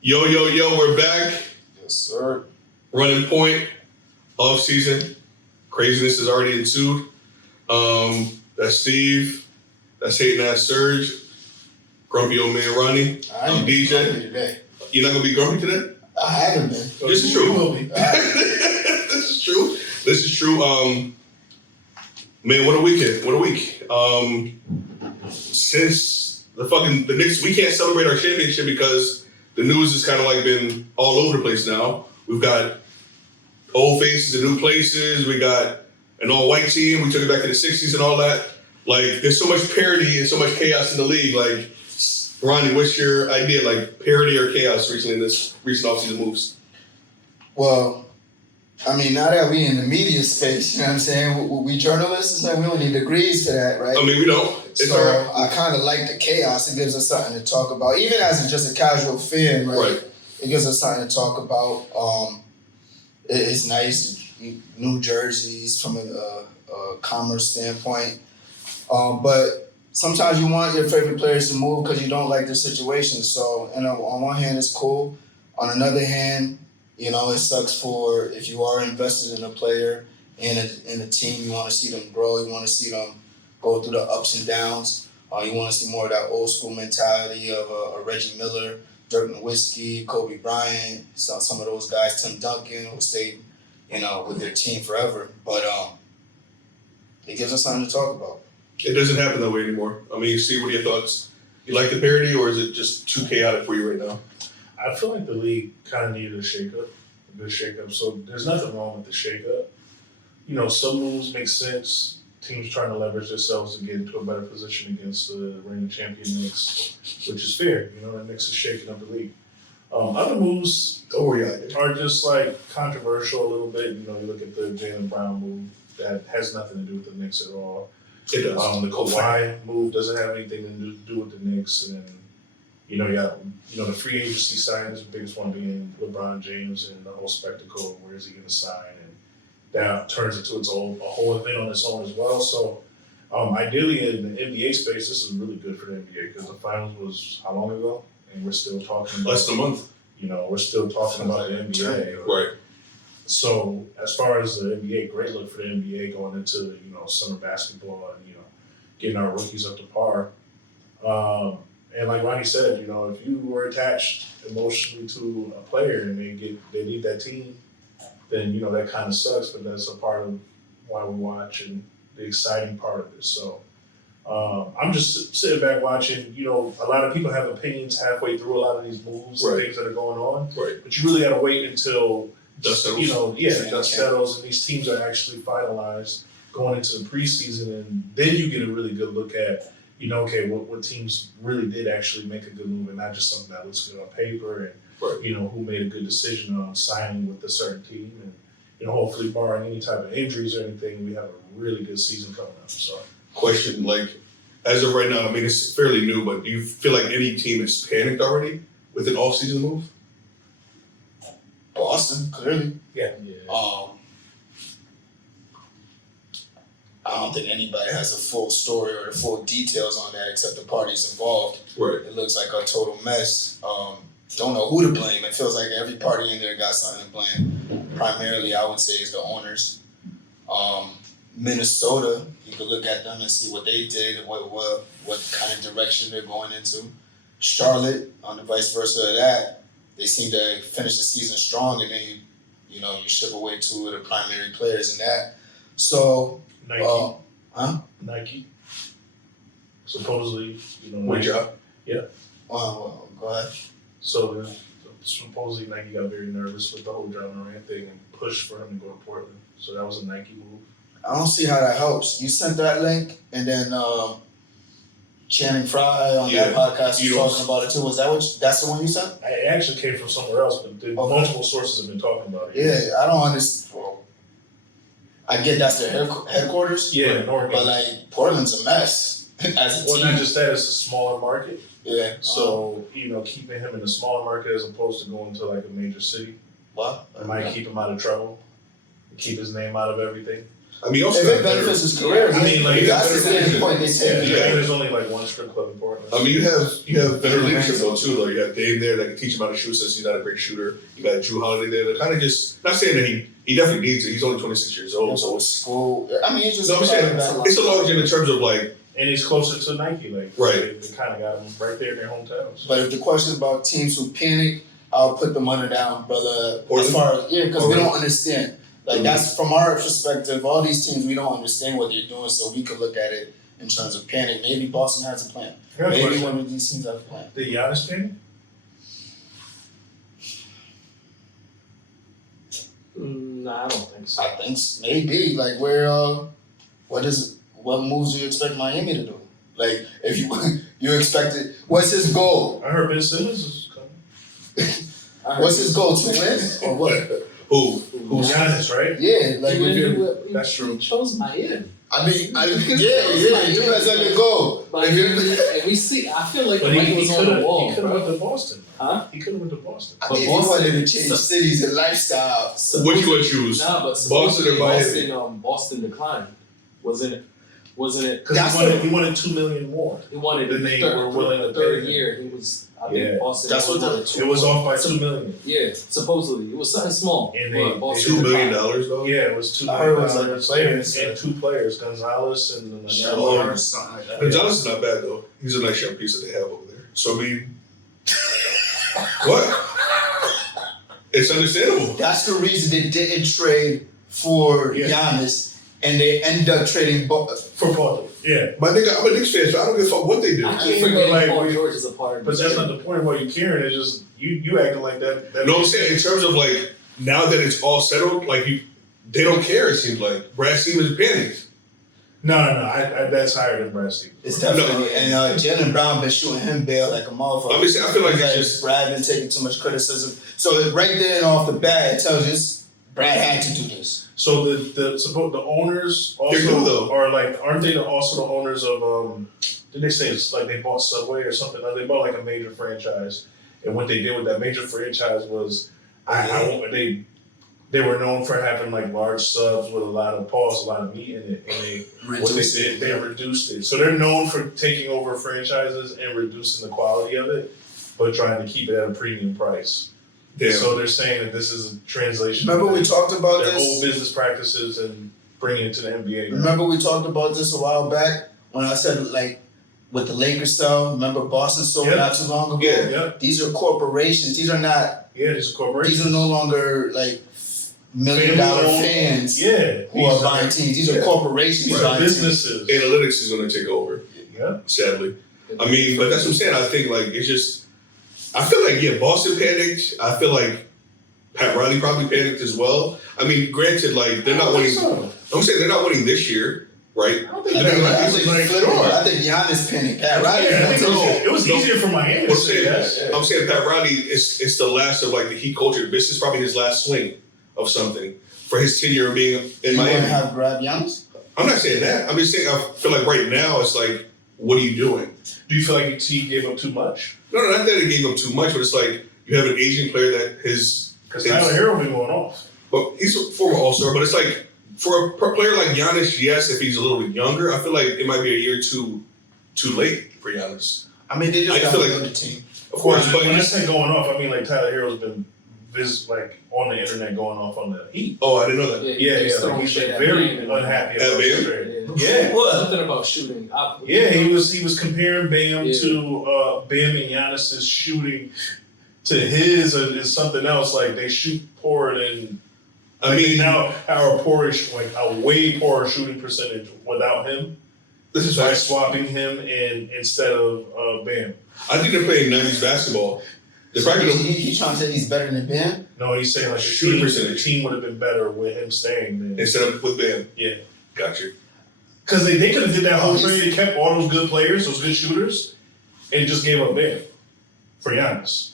Yo, we're back. Yes, sir. Running Point, Offseason. Craziness has already ensued. That's Steve. That's hating ass Serge. Grumpy old man Ronnie. I'm DJ. Today. You're not gonna be grumpy today? I haven't been. This is true. This is true. Man, what a weekend. What a week. Since the Knicks, we can't celebrate our championship because the news has kind of like been all over the place now. We've got old faces in new places. We got an all-white team. We took it back to the 60s and all that. Like, there's so much parity and so much chaos in the league. Like, Ronnie, what's your idea? Like, parity or chaos recently in this recent offseason moves? Well, I mean, now that we in the media space, you know what I'm saying? We journalists, it's like we don't need degrees to that, right? I mean, we don't. So I kind of like the chaos. It gives us something to talk about. Even as just a casual fan, right? It gives us something to talk about. It's nice, new jerseys from a commerce standpoint. But sometimes you want your favorite players to move because you don't like their situation. So, on one hand, it's cool. On another hand, you know, it sucks for if you are invested in a player in a team. You want to see them grow. You want to see them go through the ups and downs. You want to see more of that old school mentality of a Reggie Miller, Dirk Nowitzki, Kobe Bryant, some of those guys, Tim Duncan, who stayed, with their team forever. But it gives us something to talk about. It doesn't happen that way anymore. I mean, Steve, what are your thoughts? You like the parity, or is it just too chaotic for you right now? I feel like the league kind of needed a good shakeup. So there's nothing wrong with the shakeup. Some moves make sense. Teams trying to leverage themselves to get into a better position against the reigning champion Knicks, which is fair. The Knicks is shaking up the league. Other moves are just like controversial a little bit. You look at the Jaylen Brown move that has nothing to do with the Knicks at all. It does. The Kawhi move doesn't have anything to do with the Knicks, and the free agency signings, the biggest one being LeBron James and the whole spectacle. Where is he going to sign? And that turns into a whole event on its own as well. So, ideally in the NBA space, this is really good for the NBA because the finals was how long ago, and we're still talking about less than a month. We're still talking about the NBA, right? So, as far as the NBA, great look for the NBA going into summer basketball and getting our rookies up to par. And like Ronnie said, if you were attached emotionally to a player and they need that team, then that kind of sucks. But that's a part of why we watch and the exciting part of it. So I'm just sitting back watching. A lot of people have opinions halfway through a lot of these moves and things that are going on. Right. But you really got to wait until dust settles. Dust settles and these teams are actually finalized going into the preseason, and then you get a really good look at. What teams really did actually make a good move and not just something that looks good on paper and, who made a good decision on signing with a certain team. And, hopefully barring any type of injuries or anything, we have a really good season coming up. So, question, like, as of right now, I mean, it's fairly new, but do you feel like any team is panicked already with an off-season move? Boston, clearly. Yeah. I don't think anybody has a full story or the full details on that except the parties involved. Right. It looks like a total mess. Don't know who to blame. It feels like every party in there got something to blame. Primarily, I would say, is the owners. Minnesota, you could look at them and see what they did and what kind of direction they're going into. Charlotte, on the vice versa of that, they seem to finish the season strong, and then you ship away two of the primary players in that. So. Nike. Nike. Supposedly, Good job. Yeah. Well, go ahead. So supposedly Nike got very nervous with the whole John Morant thing and pushed for him to go to Portland. So that was a Nike move. I don't see how that helps. You sent that link, and then Channing Frye on that podcast was talking about it too. Was that's the one you sent? It actually came from somewhere else, but multiple sources have been talking about it. Yeah, I don't understand. Well, I get that's their headquarters. Yeah, in Oregon. But Portland's a mess as a team. Well, not just that; it's a smaller market. Yeah. So keeping him in a smaller market as opposed to going to like a major city, what? it might keep him out of trouble, keep his name out of everything. I mean, also If got it benefits better. his career, I mean, like, that's the better standpoint they Yeah, take. there's only like one strip club in Portland. I mean, you have better leadership though too. Though you have Dame there that can teach him how to shoot since he's not a great shooter. You got Drew Holiday there that kind of just not saying that he definitely needs it. He's only 26 years old, so School. I mean, it's just. no, I'm saying it's a large in terms of like And he's closer to Nike, like Right. They kind of got him right there in their hometowns. But if the question is about teams who panic, I'll put them under down, brother. Or as far as because we Or- don't understand. Like that's from our perspective. All these teams, we don't understand what they're doing, so we could look at it in terms of panic. Maybe Boston has a plan. I got a Maybe question. one of these teams have a plan. The Giannis thing? Nah, I don't think so. I think maybe like what moves do you expect Miami to do? Like if you expected, what's his goal? I heard Ben Simmons is coming. What's his goal to win or what? Who's Giannis, right? Yeah, like if you're. That's true. He chose Miami. I mean, it depends on your goal. But If you're- and we see, I feel like But the he writing was on could the wall. have went to Boston. Huh? He could have went to Boston. I But mean, Boston- he wanted to change cities and lifestyles. Which you would choose? Nah, but Boston or supposedly Miami? Boston declined. Wasn't it? Because That's he wanted $2 million more. He wanted Then they were willing to third pay him. year. He was. I Yeah. think Boston. That's what wanted It was off by $2 million. Yeah, supposedly it was something small. And but they- Boston $2 million declined. though. Yeah, it was $2 I heard it million. was like the players. And two players, Gonzalez and Or something like that. Gonzalez is not bad though. He's a nice young piece that they have over there. So I mean, what? It's understandable. That's the reason they didn't trade for Yeah. Giannis, and they ended up trading both. for Portland. Yeah. My nigga, I'm a Knicks fan, so I don't give a fuck what they do. I I can't figure, forget like, Paul George is a part of But this that's trade. not the point about you caring. It's just you acting like that. No, I'm saying in terms of like now that it's all settled, like they don't care. It seems like Brad Stevens panicked. No. I that's higher than Brad Stevens. It's definitely and Jaylen Brown been shooting him bail like a motherfucker. I'm just saying, I feel like it's Like, just Brad been taking too much criticism. So right there and off the bat, it tells you Brad had to do this. So the owners They're new, though. also are like, aren't they also the owners of did they say it's like they bought Subway or something? No, they bought like a major franchise, and what they did with that major franchise was they were known for having like large subs with a lot of meat in it, and what they did, they reduced it. So they're known for taking over franchises and reducing the quality of it, but trying to keep it at a premium price. damn. So they're saying that this is a translation. Remember of we talked about their this? old business practices and bringing it to the NBA. Remember we talked about this a while back when I said like with the Lakers sell. Remember Boston sold Yep. not too long ago. Yeah. These are corporations. These are not. Yeah, there's a corporation. These are no longer like $1 million Family-owned- fans Yeah. who are buying teams. These are corporations These are buying teams. businesses. Analytics is going to take over, Yeah. sadly. I mean, but that's what I'm saying. I think like it's just. I feel like Boston panicked. I feel like Pat Riley probably panicked as well. I mean, granted, like they're not winning. I'm saying they're not winning this year, right? I don't think I they're think, gonna I be think, like I think Giannis penny. Pat Riley. Yeah, I think No. it was easier for Miami to I'm say saying, that. I'm saying Pat Riley it's the last of like the Heat culture. This is probably his last swing of something for his tenure of being in You want to Miami. have grab Giannis? I'm not saying that. I'm just saying I feel like right now it's like, what are you doing? Do you feel like he gave up too much? No, not that it gave him too much, but it's like you have an aging player that his. Because Tyler Hero been going off. But he's a former All-Star, but it's like for a player like Giannis, yes, if he's a little bit younger, I feel like it might be a year too late for Giannis. I mean, they I just got feel to like- build the team. Of course, but when I say going off, I mean like Tyler Hero's been on the internet going off on the Heat. oh, I didn't know that. Yeah, he's like throwing he's shade been at very Bam and- unhappy At about Bam? the trade. Yeah. Yeah. Something about shooting. Yeah, he was comparing Bam Yeah. to Bam and Giannis's shooting to his is something else. Like they shoot poorer than I mean, now our poorish, like a way poorer shooting percentage without him. this is By why swapping him in instead of Bam. I think they're playing 90s basketball. They're So probably gonna, he trying to say he's better than Ben? No, he's saying like Shooting the percentage. team would have been better with him staying than instead of with Bam. Yeah. Gotcha. because they could have did that whole trade. They kept all those good players, those good shooters, and just gave up Bam for Giannis.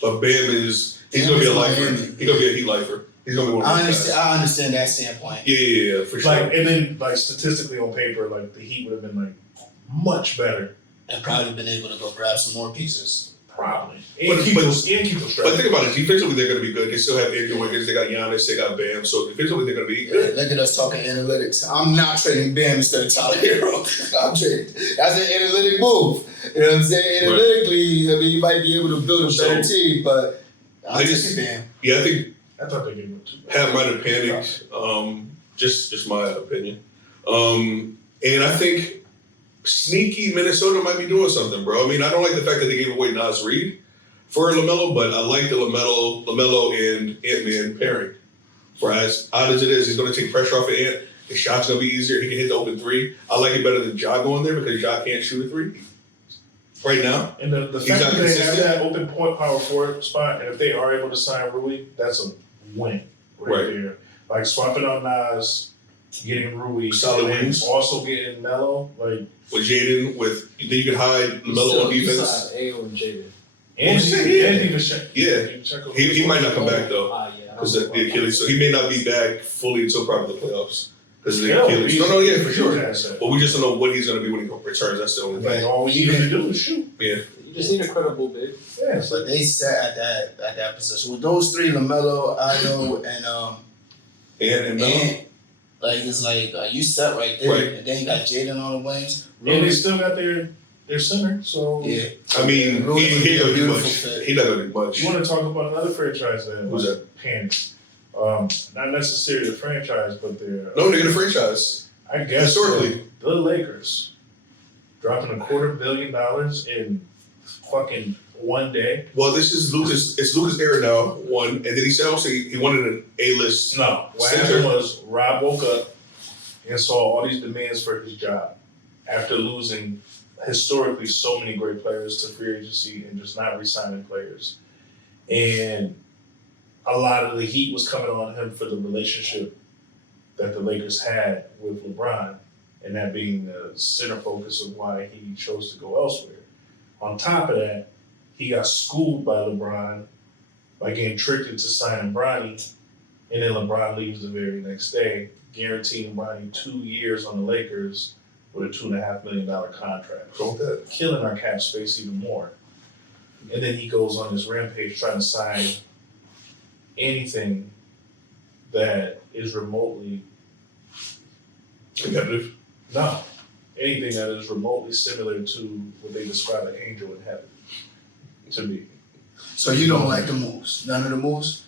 But Bam he's Bam gonna be a is lifer. Miami. He's gonna be a Heat lifer. He's gonna be one of I those guys. understand that standpoint. Yeah, for sure. Like, and then like statistically on paper, like the Heat would have been like much better. And probably been able to go grab some more pieces. Probably. But- And keep but- them straight. But think about it. Defensively, they're going to be good. They still have Andrew Wiggins. They got Giannis. They got Bam. So defensively, they're going to be good. Look at us talking analytics. I'm not trading Bam instead of Tyler Hero. I'm trading. That's an analytic move. You know what I'm saying? Right. Analytically, I mean, you might be able to build a better team, but I'm Niggas- taking Bam. Yeah, I think I thought they gave him 2. Pat might have panicked. Just my opinion. And I think sneaky Minnesota might be doing something, bro. I mean, I don't like the fact that they gave away Nas Reed for LaMelo, but I like the LaMelo and Ant-Man pairing. For as odd as it is, he's going to take pressure off of Ant. His shot's going to be easier. He can hit the open three. I like it better than Ja going there because Ja can't shoot a three right now. And the He's fact not that they have consistent. that open point power forward spot, and if they are able to sign Rui, that's a win right there. Like swapping out Nas, getting Rui, Solid and then wings. also getting Melo, like With Jaden, then you can hide LaMelo on defense. A or Jaylen. and even check. Yeah. He might not come back though Yeah. because of the Achilles, so he may not be back fully until probably the playoffs because of the Yeah, Achilles. he's- No, yeah, for sure. he's- But we just don't know what he's going to be when he returns. That's the only thing. Like, all we need him to do is shoot. You just need a credible big. Yeah, it's But like they sat at that position. With those three, LaMelo, Io, And Melo. and like it's like you set right there, Right. and then you got Jaden on the wings. and they still got their center. So Yeah, I mean, Rui he would be ain't a gonna do beautiful much. fit. He not gonna do much. you want to talk about another franchise that Who's was that? panic. Not necessarily the franchise, but they're No, they're gonna franchise. I guess Historically. the Lakers dropping $250 million in fucking one day. Well, this is Lucas. It's Lucas' era now. One, and then he said also he wanted an A-list. No, what Center. happened was Rob woke up and saw all these demands for his job after losing historically so many great players to free agency and just not re-signing players. And a lot of the heat was coming on him for the relationship that the Lakers had with LeBron, and that being the center focus of why he chose to go elsewhere. On top of that, he got schooled by LeBron by getting tricked into signing Bronny, and then LeBron leaves the very next day, guaranteeing Bronny 2 years on the Lakers with a $2.5 million contract. What's wrong with that? Killing our cap space even more. And then he goes on this rampage trying to sign anything that is remotely, Competitive. no, anything that is remotely similar to what they describe an angel in heaven to be. So you don't like the moves? None of the moves?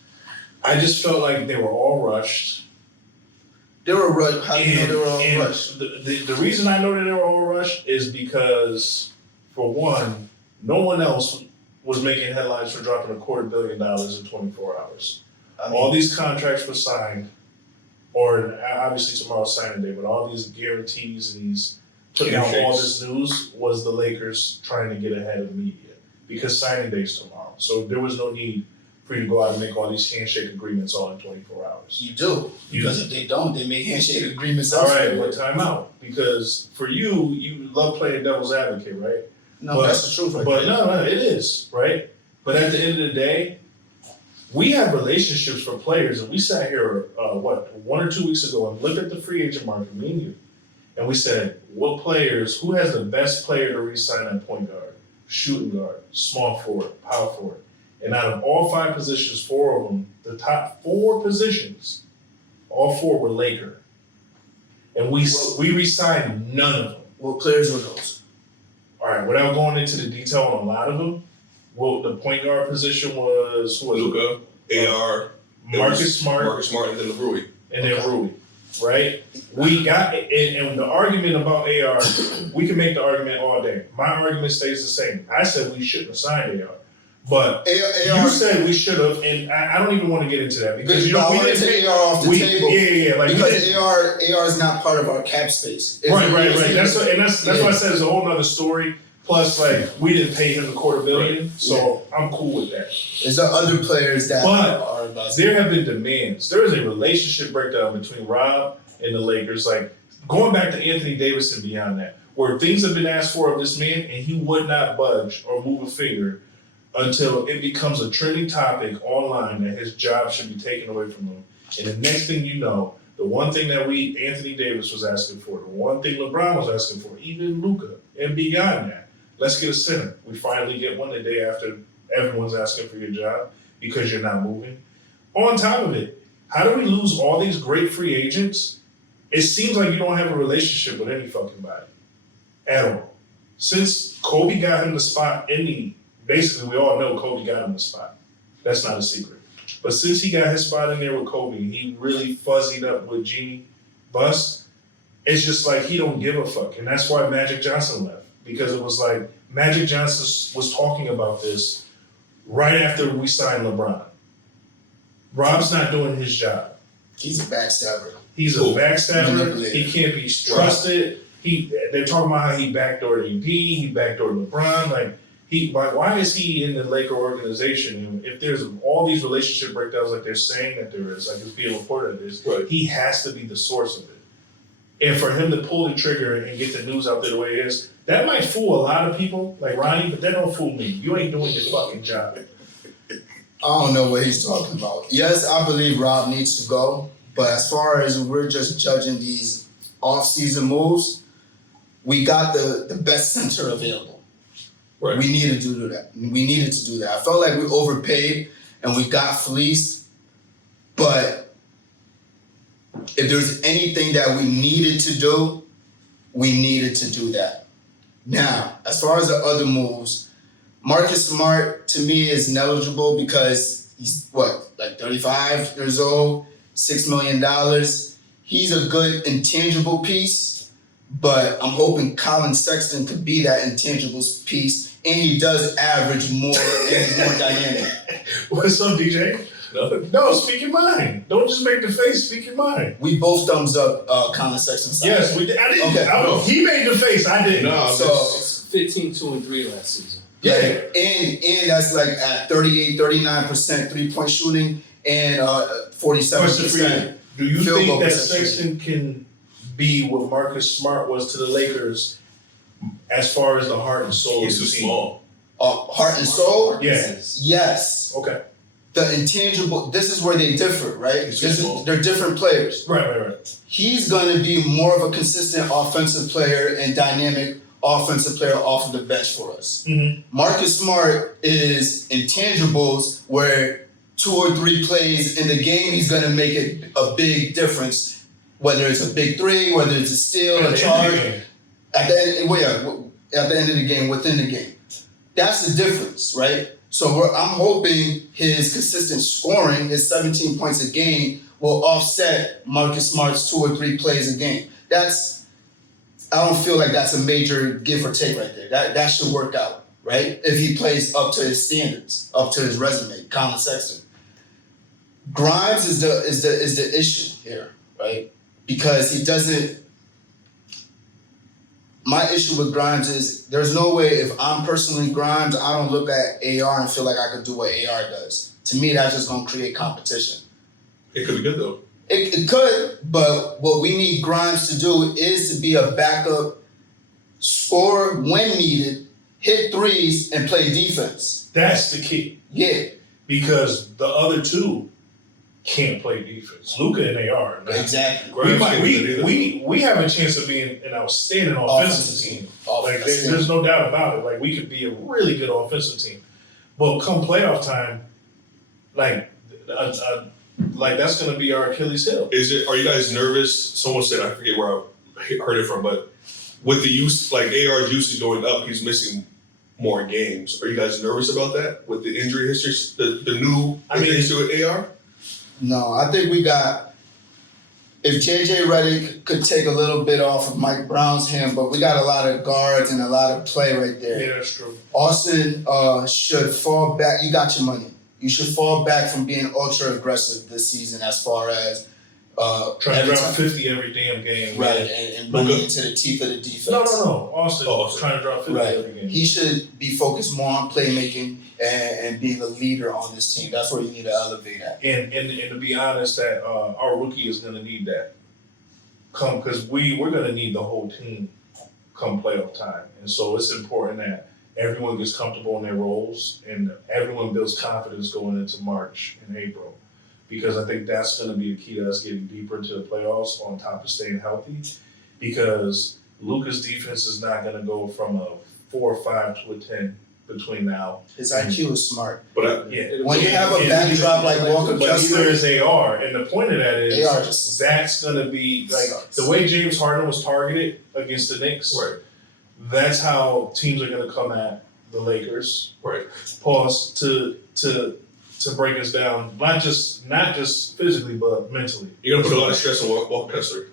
I just felt like they were all rushed. They were rushed. How do you know they were all And rushed? the reason I know that they were all rushed is because, for one, no one else was making headlines for dropping $250 million in 24 hours. I All mean, these contracts were signed, or obviously tomorrow's signing day, but all these guarantees and these putting out all this news was the Lakers trying to get ahead of the media because signing day's tomorrow. So there was no need for you to go out and make all these handshake agreements all in 24 hours. you do. Because if they don't, they make handshake agreements All right, elsewhere. but time out. Because for you love playing devil's advocate, right? No, but- that's the truth right But there. no, it is, right? But at the end of the day, we have relationships for players, and we sat here, 1 or 2 weeks ago and looked at the free agent market, me and you, and we said, who has the best player to re-sign at point guard, shooting guard, small forward, power forward? And out of all 5 positions, 4 of them, the top 4 positions, all 4 were Laker. And we re-signed none of them. What players were those? All right, without going into the detail on a lot of them, well, the point guard position was who was it? Luka, AR, Marcus Smart, Marcus Smart, and then Rui. and then Rui, right? We got and the argument about AR, we can make the argument all day. My argument stays the same. I said we shouldn't have signed AR, but AR, you said we should have, and I don't even want to get into that because I we want to didn't take take. AR off the table. Yeah, like Because AR is not part of our cap space. right. That's why I said it's a whole nother story. Plus, like, we didn't pay him $250 million, so I'm cool with that. There's other players that But are about to. There have been demands. There is a relationship breakdown between Rob and the Lakers, like going back to Anthony Davis and beyond that, where things have been asked for of this man and he would not budge or move a finger until it becomes a trending topic online that his job should be taken away from him. And the next thing you know, the one thing that Anthony Davis was asking for, the one thing LeBron was asking for, even Luka, and beyond that, let's get a center. We finally get one the day after everyone's asking for your job because you're not moving. On top of it, how do we lose all these great free agents? It seems like you don't have a relationship with any fucking body at all. Since Kobe got him the spot basically we all know Kobe got him the spot. That's not a secret. But since he got his spot in there with Kobe, he really fuzzied up with Jeanie Buss. It's just like he don't give a fuck. And that's why Magic Johnson left. Because it was like Magic Johnson was talking about this right after we signed LeBron. Rob's not doing his job. He's a backstabber. He's a backstabber. He can't be trusted. They're talking about how he backdoored AD, he backdoored LeBron. Why is he in the Laker organization? And if there's all these relationship breakdowns like they're saying that there is, like it's being reported as, he has to be the source of it. And for him to pull the trigger and get the news out there the way it is, that might fool a lot of people, like Ronnie, but that don't fool me. You ain't doing your fucking job. I don't know what he's talking about. Yes, I believe Rob needs to go, but as far as we're just judging these off-season moves, we got the best center available. Right. We needed to do that. I felt like we overpaid and we got fleeced, but if there's anything that we needed to do, we needed to do that. Now, as far as the other moves, Marcus Smart, to me, is ineligible because he's, 35 years old, $6 million. He's a good intangible piece, but I'm hoping Colin Sexton could be that intangible piece, and he does average more and he's more dynamic. What's up, DJ? No, speak your mind. Don't just make the face, speak your mind. We both thumbs up Colin Sexton's side. Yes, we did. I didn't. Okay. He made the face, I didn't. No, So 15, 2, and 3 last season. Yeah. And that's like at 38, 39% three-point shooting and 47%. Do you field think goal that percentage. Sexton can be what Marcus Smart was to the Lakers as far as the heart and soul He's of too the team? small. Heart and soul? Yeah. Yes. Okay. The intangible, this is where they differ, right? He's too small. They're different players. Right. He's going to be more of a consistent offensive player and dynamic offensive player off of the bench for us. Mm-hmm. Marcus Smart is intangibles where 2 or 3 plays in the game, he's going to make it a big difference, whether it's a big 3, whether it's a steal, a charge. At the end of the game, within the game. That's the difference, right? So I'm hoping his consistent scoring, his 17 points a game, will offset Marcus Smart's 2 or 3 plays a game. I don't feel like that's a major give or take right there. That should work out, right? If he plays up to his standards, up to his resume, Colin Sexton. Grimes is the issue here, right? Because he doesn't. My issue with Grimes is there's no way if I'm personally Grimes, I don't look at AR and feel like I could do what AR does. To me, that's just going to create competition. It could be good though. It could, but what we need Grimes to do is to be a backup, score when needed, hit threes, and play defense. That's the key. Yeah, Because the other two can't play defense. Luka and AR. exactly. We have a chance of being an outstanding offensive team. There's no doubt about it. Like, we could be a really good offensive team. But come playoff time, that's going to be our Achilles heel. Are you guys nervous? Someone said, I forget where I heard it from, but with the use, like AR's usage going up, he's missing more games. Are you guys nervous about that with the injury history, the new injury history with AR? No, I think we got. If JJ Redick could take a little bit off of Mike Brown's hand, but we got a lot of guards and a lot of play right there. Yeah, that's true. Austin should fall back. You got your money. You should fall back from being ultra aggressive this season as far as Trying to drop 50 every damn game. right, and running into the teeth of the defense. No. Austin was trying to drop 50 Right. every game. He should be focused more on playmaking and being a leader on this team. That's where you need to elevate at. And to be honest, that our rookie is going to need that. Because we're going to need the whole team come playoff time. And so it's important that everyone gets comfortable in their roles and everyone builds confidence going into March and April. Because I think that's going to be the key to us getting deeper into the playoffs on top of staying healthy. Because Luka's defense is not going to go from a 4 or 5 to a 10 between now. His IQ is smart. But Yeah. When you have a backdrop like Walker But neither Kessler, is AR, and the point of that is AR just that's gonna be like sucks. the way James Harden was targeted against the Knicks. right, That's how teams are gonna come at the Lakers. right. Pause to break us down, not just physically but mentally. You're gonna put a lot of stress on Walker Kessler.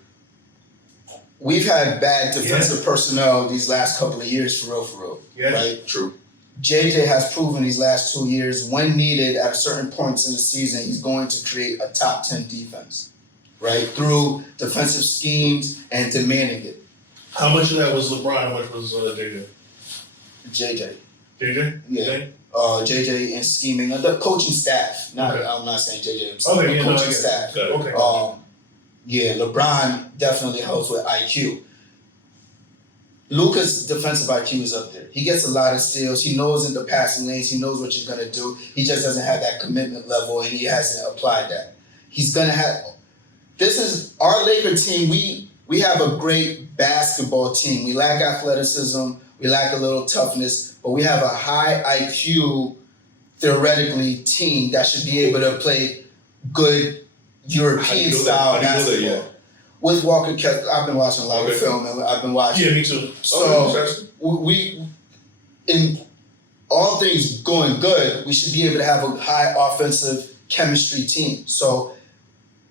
We've had bad defensive personnel these last couple of years, for real, Yeah. right? True. JJ has proven these last 2 years, when needed at certain points in the season, he's going to create a top 10 defense, right? Through defensive schemes and demanding it. How much of that was LeBron? How much was JJ? JJ. JJ? Yeah. JJ and scheming, the coaching staff. Okay. I'm not saying JJ himself, Okay, the yeah, no, I coaching get it. staff. Okay. Yeah, LeBron definitely helps with IQ. Luka's defensive IQ is up there. He gets a lot of steals. He knows in the passing lanes. He knows what he's going to do. He just doesn't have that commitment level, and he hasn't applied that. He's going to have. This is our Laker team. We have a great basketball team. We lack athleticism. We lack a little toughness, but we have a high IQ, theoretically, team that should be able to play good European style basketball. With Walker Kessler, I've been watching a lot of film, and I've been watching. Yeah, me too. So we, in all things going good, we should be able to have a high offensive chemistry team. So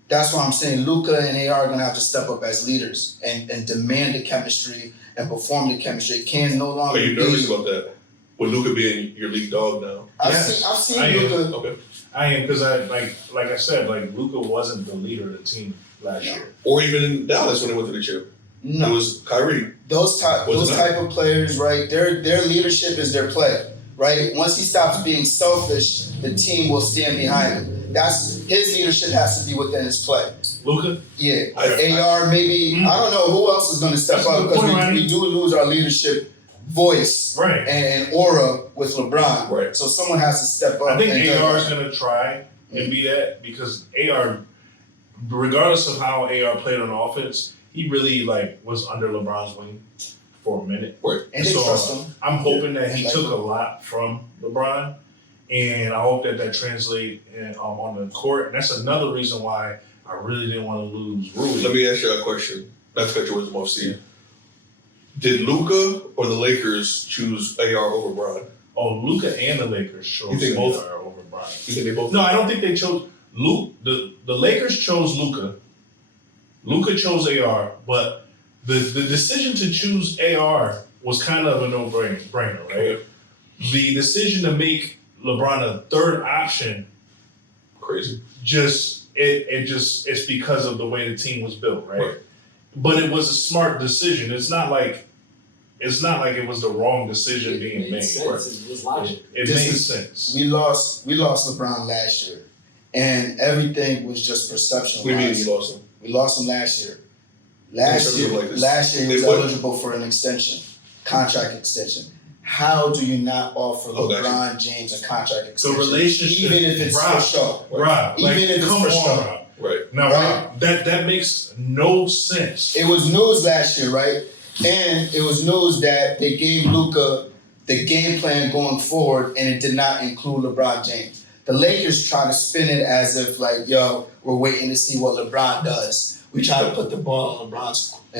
that's why I'm saying Luka and AR are gonna have to step up as leaders and demand the chemistry and perform the chemistry. It can no longer Are you nervous about that? With Luka being your league dog now? I've Yes, seen I am. Luka. Okay. I am, because I like I said, like Luka wasn't the leader of the team last year. Or even in Dallas when they went to the chip. It No, was Kyrie. those type Was it not? of players, right? Their leadership is their play, right? Once he stops being selfish, the team will stand behind him. That's his leadership has to be within his play. Luka? Yeah, I- AR maybe. Mhm. I don't know who else is going to step That's a up good because point, Ronnie. we do lose our leadership voice Right. and aura with LeBron. Right. So someone has to step up. I think and AR is gonna try and be that, because AR, regardless of how AR played on offense, he really was under LeBron's wing for a minute. and they So, trust him. I'm hoping that he Yeah. took a lot from LeBron, and I hope that translates on the court. And that's another reason why I really didn't want to lose Rui. Let me ask you a question. Not to cut your wisdom off, Steve. Did Luka or the Lakers choose AR over Bron? Oh, Luka and the Lakers chose You think both? AR over Bron. You think they both? No, I don't think they chose Luke. The Lakers chose Luka. Luka chose AR, but the decision to choose AR was kind of a no-brainer, right? Okay. The decision to make LeBron a third option, Crazy. it's because of the way the team was built, right? Right. But it was a smart decision. It's not like it was the wrong decision being made. Sense. It was logic. It This made is- sense. We lost LeBron last year, and everything was just perception. What do you mean you lost him? We lost him last year. In Last terms year, of like this- he was They put- eligible for an extension, contract extension. How do you not offer Oh, gotcha. LeBron James a contract The extension? relationship, Even if it's Rob, for show. Rob, Even if it's come for on, show. Rob. Right. Now, Right. Rob, that makes no sense. It was news last year, right? And it was news that they gave Luka the game plan going forward, and it did not include LeBron James. The Lakers try to spin it as if yo, we're waiting to see what LeBron does. We try to put the ball in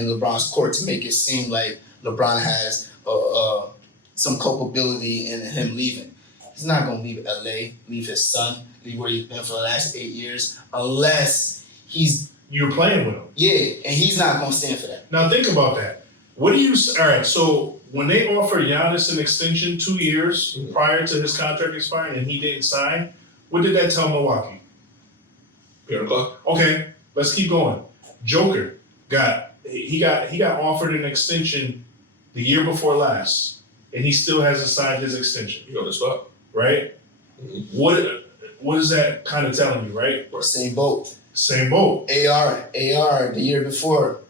LeBron's court to make it seem like LeBron has some culpability in him leaving. He's not gonna leave LA, leave his son, leave where he's been for the last 8 years, unless You're playing with him. and he's not gonna stand for that. Now think about that. All right, so when they offered Giannis an extension 2 years prior to his contract expiring and he didn't sign, what did that tell Milwaukee? Here o'clock. Okay, let's keep going. Joker got offered an extension the year before last, and he still hasn't signed his extension, You on the spot. right? Mhm. What is that kind of telling you, right? Same boat. Same boat. AR the year before,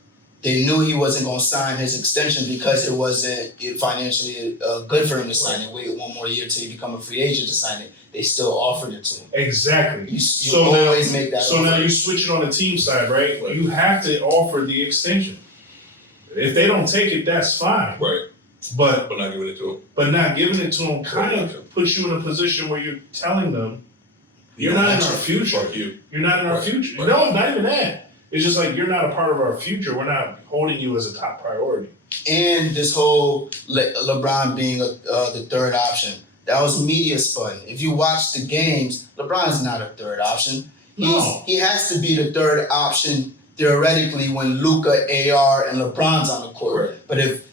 they knew he wasn't going to sign his extension because it wasn't financially good for him to sign it. Wait one more year till he become a free agent to sign it. They still offered it to him. Exactly. You So now- always make that So offer. now you switch it on the team side, right? Right. You have to offer the extension. If they don't take it, that's fine. Right. But not giving it to him. But not giving it to them kind of puts you in a position where you're telling them, you're not in our future. Fuck you. You're not in our future. Right. No, not even that. It's just like, you're not a part of our future. We're not holding you as a top priority. And this whole LeBron being the third option, that was media spun. If you watch the games, LeBron's not a third option. No. He has to be the third option theoretically when Luka, AR, and LeBron's on the court. Right. But if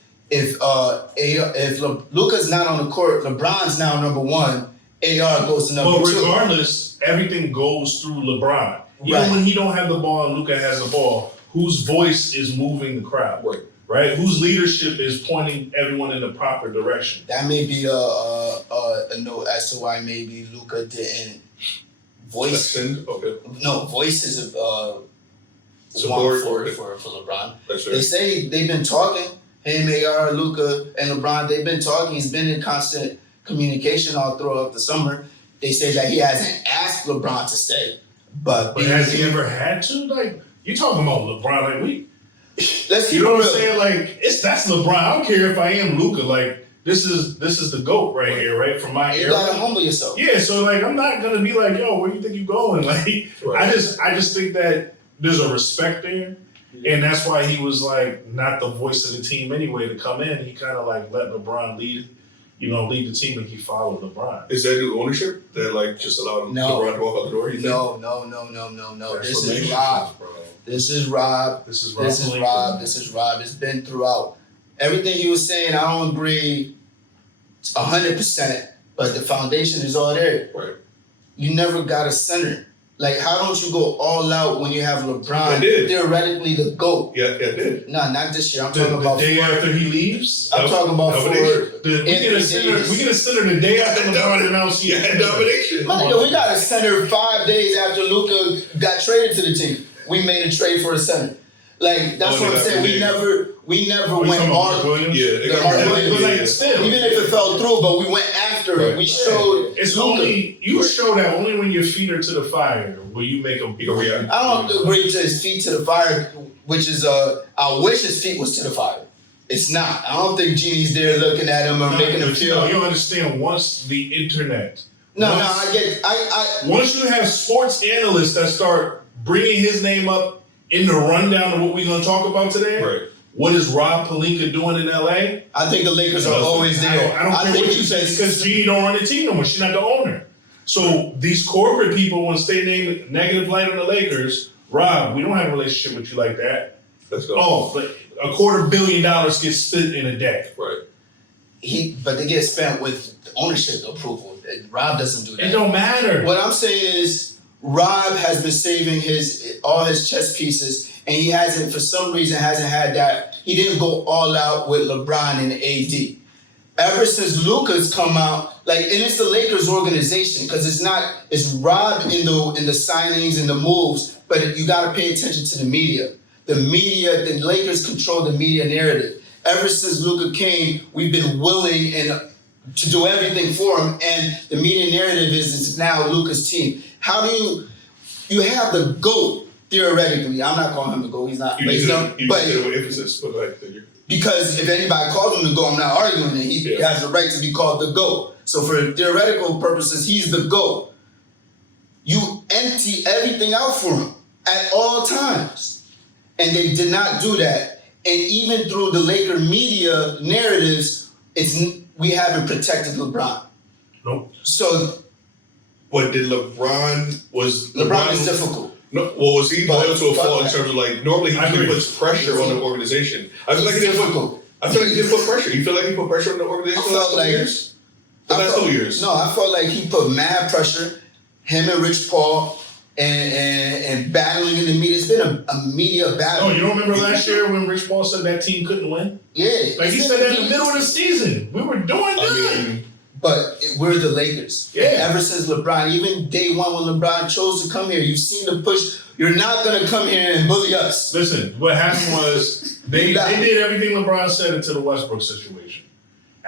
Luka's not on the court, LeBron's now number one. AR goes to number two. But regardless, everything goes through LeBron. Even Right. when he don't have the ball and Luka has the ball, whose voice is moving the crowd? Right. Right? Whose leadership is pointing everyone in the proper direction? That may be a note as to why maybe Luka didn't voice voices of support for LeBron. That's They right. say they've been talking. Him, AR, Luka, and LeBron, they've been talking. He's been in constant communication all throughout the summer. They say that he hasn't asked LeBron to stay. But has he ever had to? Like, you talking about LeBron? Like, let's keep you know it what I'm real. saying? Like, that's LeBron. I don't care if I am Luka. Like, this is the GOAT right here, right? From my You era. gotta humble yourself. Yeah, so like, I'm not gonna be like, yo, where you think you going? Like, Right. I just think that there's a respect there, and that's why he was like not the voice of the team anyway to come in. He kind of like let LeBron lead the team, and he followed LeBron. Is that new ownership that like just allowed No. LeBron to walk out the door? You think? No. This is Transformation, Rob. bro. This is Rob. This is This Rob. is Rob. It's been throughout. Everything he was saying, I don't agree 100%, but the foundation is all there. Right. You never got a center. Like, how don't you go all out when you have LeBron, I did. theoretically the GOAT? Yeah, it did. Nah, not this year. I'm The, talking the about day after he leaves, I'm talking about domination. for we get a center the day after LeBron announced he Yeah, domination. My nigga, we got a center 5 days after Luka got traded to the team. We made a trade for a center. Like, that's what I'm saying. We never went on. Williams. Yeah, it got Mark Williams. But like, Yeah. still, Even if it fell through, but we went after it. Right. We showed it's Luka. only you show that only when your feet are to the fire will you make a He gonna react. I don't agree to his feet to the fire, which is I wish his feet was to the fire. It's not. I don't think Genie's there looking at him or making him feel. You don't understand. Once the internet, Once once you have sports analysts that start bringing his name up in the rundown of what we're going to talk about today. Right. What is Rob Pelinka doing in LA? I think the Lakers are always there. I don't care think what you say because Genie don't run the team no more. She's not the owner. So these corporate people want to stay named negative light on the Lakers. Rob, we don't have a relationship with you like that. Let's go. Oh, but $250 million gets spent in a day. Right. But they get spent with ownership approval. Rob doesn't do that. It don't matter. What I'm saying is Rob has been saving all his chess pieces, and he hasn't, for some reason, hasn't had that. He didn't go all out with LeBron and AD. Ever since Luka's come out, and it's the Lakers organization because it's Rob in the signings and the moves, but you got to pay attention to the media. The Lakers control the media narrative. Ever since Luka came, we've been willing to do everything for him, and the media narrative is it's now Luka's team. How do you have the GOAT theoretically? I'm not calling him the GOAT. He's not. You But just he's did not. it But with emphasis, but like you're because if anybody calls him the GOAT, I'm not arguing it. He Yeah. has the right to be called the GOAT. So for theoretical purposes, he's the GOAT. You empty everything out for him at all times, and they did not do that. And even through the Laker media narratives, we haven't protected LeBron. Nope. So But did LeBron LeBron is difficult. No, well, was he loyal to a But- fault in terms of like normally I he agree. puts pressure on the organization? I feel like he It's didn't put. difficult. I feel like he didn't put pressure. You feel like he put pressure on the organization I the last felt couple like- years? The last couple years. No, I felt like he put mad pressure. Him and Rich Paul and battling in the media. It's been a media battle. Oh, you don't remember last year when Rich Paul said that team couldn't win? Yeah. Like he said that in the middle of the season. We were doing good. I mean, But we're the Lakers. Yeah. Ever since LeBron, even day one when LeBron chose to come here, you've seen the push. You're not going to come here and bully us. Listen, what happened was they did everything LeBron said until the Westbrook situation.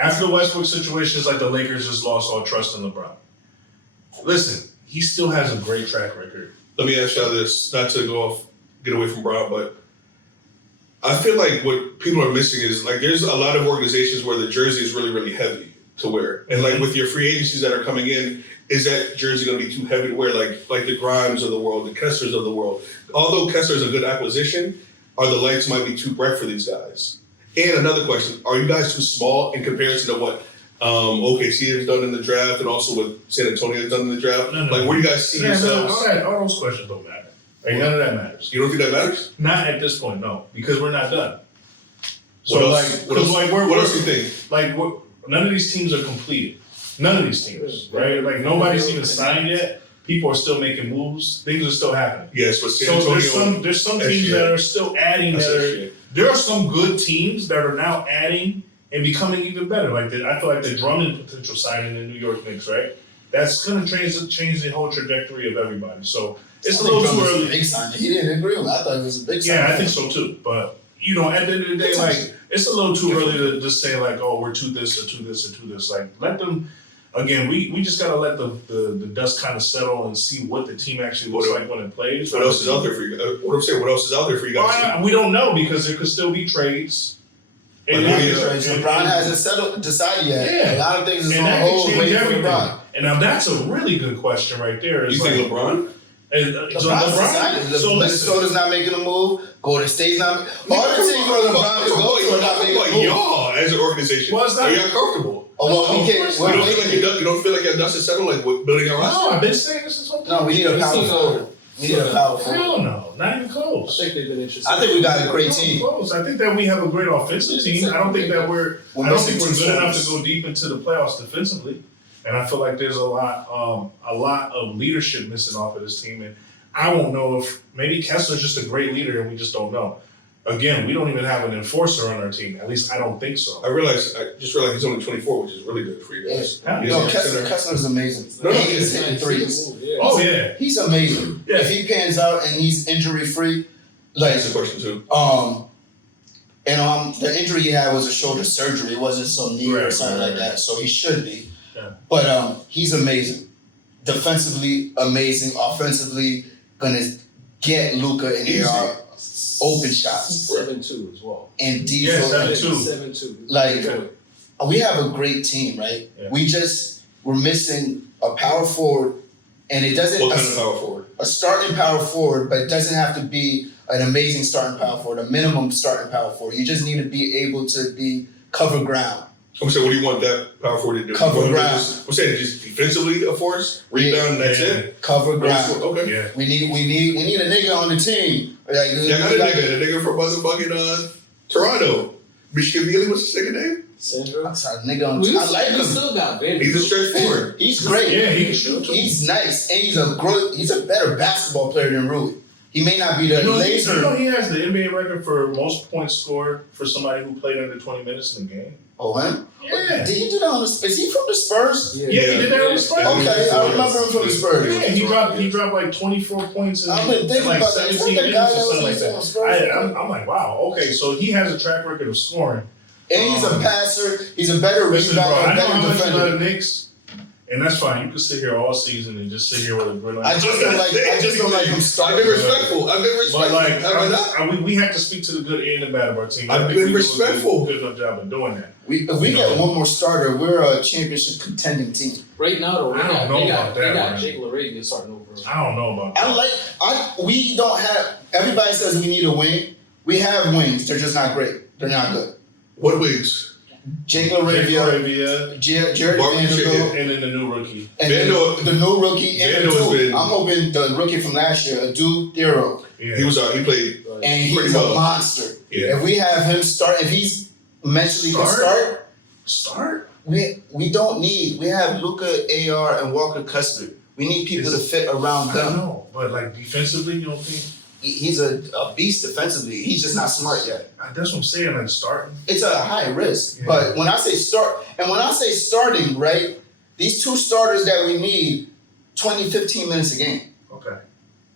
After the Westbrook situation, it's like the Lakers just lost all trust in LeBron. Listen, he still has a great track record. let me ask y'all this, not to get away from Brown, but I feel like what people are missing is like there's a lot of organizations where the jersey is really, really heavy to wear. And like with your free agencies that are coming in, is that jersey going to be too heavy to wear? Like the Grimes of the world, the Kesslers of the world. Although Kessler is a good acquisition, the lights might be too bright for these guys. And another question, are you guys too small in comparison to what OKC has done in the draft and also what San Antonio has done in the draft? No. Like, where do you guys see yourselves? All those questions don't matter. Like, none of that matters. You don't think that matters? Not at this point, no, because we're not done. So What else do you think? Like, none of these teams are completed. None of these teams, right? Like, nobody's even signed yet. People are still making moves. Things are still happening. Yes, but San Antonio. There's some teams that are still adding. There are some good teams that are now adding and becoming even better. Like I feel like the Drummond potential signing in the New York Knicks, right? That's going to change the whole trajectory of everybody. So it's a little too early. Big sign. He didn't agree with me. I thought it was a big sign. Yeah, I think so too. But at the end of the day, like it's a little too early to just say like, oh, we're to this or to this or to this. Like let them. Again, we just gotta let the dust kind of settle and see what the team actually looks like when it plays. What else is out there for you? What I'm saying, what else is out there for you guys? We don't know because there could still be trades. LeBron hasn't decided yet. Yeah. A lot of things is and on that hold can change waiting for everything. LeBron. And now that's a really good question right there. You think LeBron? LeBron's decided. Minnesota's not making a move. Golden State's not. All the teams where LeBron is going are not making a move. Y'all as an organization, are y'all comfortable? Oh, well, we can't. You don't feel like your dust is settled, like with building your roster? No, I've been saying this since whole time. No, we need a power forward. We need a power forward. Hell no, not even close. I think they've been interested. I think we got a great team. Close. I think that we have a great offensive team. I don't think that we're good enough to go deep into the playoffs defensively. And I feel like there's a lot of leadership missing off of this team. And I won't know if maybe Kessler's just a great leader and we just don't know. Again, we don't even have an enforcer on our team. At least I don't think so. I just realized he's only 24, which is really good for you guys. Yeah. No, Kessler's amazing. No, he's hitting threes. Oh yeah, he's amazing. Yeah. If he pans out and he's injury free, like that's the question too. The injury he had was a shoulder surgery. It wasn't some knee or something like that. So he should be. Yeah. But he's amazing. Defensively amazing. Offensively gonna get Luka in AR open shots. 7-2 as well. And D Yeah, for 7-2. like we have a great team, right? Yeah. We're missing a power forward, and it doesn't. What kind of power forward? A starting power forward, but it doesn't have to be an amazing starting power forward. A minimum starting power forward. You just need to be able to cover ground. I'm saying, what do you want that power forward to do? Cover ground. I'm saying just defensively a force, rebound, and that's it. Cover ground. Okay. Yeah. We need a nigga on the team. Like, Yeah, I got a nigga from fucking Toronto. Michikavili, what's his second name? Sandro. I'm sorry, nigga on the team. I like him. Still got Vanderbilt. He's a stretch forward. He's great. Yeah, he can shoot too. He's nice, and he's a better basketball player than Rui. He may not be the laser. He has the NBA record for most points scored for somebody who played under 20 minutes in the game. Oh, him? Yeah. Did he do that on the? Is he from the Spurs? Yeah, he did that on the Spurs. Okay, I remember him from the Spurs. Yeah, he dropped like 24 points in I've been thinking like about that. 17 minutes or something like on that. Spurs. I'm like, wow, okay, so he has a track record of scoring. And he's a passer. He's a better Listen, bro, rebounder, I know how better much you love defender. the Knicks, and that's fine. You can sit here all season and just sit here with a grin on I just don't like him I've starting. been respectful. But like, Have I not? we have to speak to the good and the bad of our team. I've I think been we do respectful. a good enough job of doing that. If we get one more starter, we're a championship contending team. Right now, though, I don't know about that, they got man. Jake LaRavia starting over. I don't know about that. We don't have. Everybody says we need a wing. We have wings. They're just not great. They're not good. What wings? Jake LaRavia, Jared Vanderbilt, and then the new rookie. and then the new rookie. And Vando has been. I'm hoping the rookie from last year, Adu Thero, Yeah. He played. and he's Pretty a well. monster. Yeah. If we have him start, if he's mentally can Start? we don't need. We have Luka, AR, and Walker Kessler. We need people to fit around I don't them. know, but like defensively, you don't think? He's a beast defensively. He's just not smart yet. That's what I'm saying. Like starting. It's a high risk. Yeah. But when I say starting, right, these two starters that we need, 20, 15 minutes a game. Okay.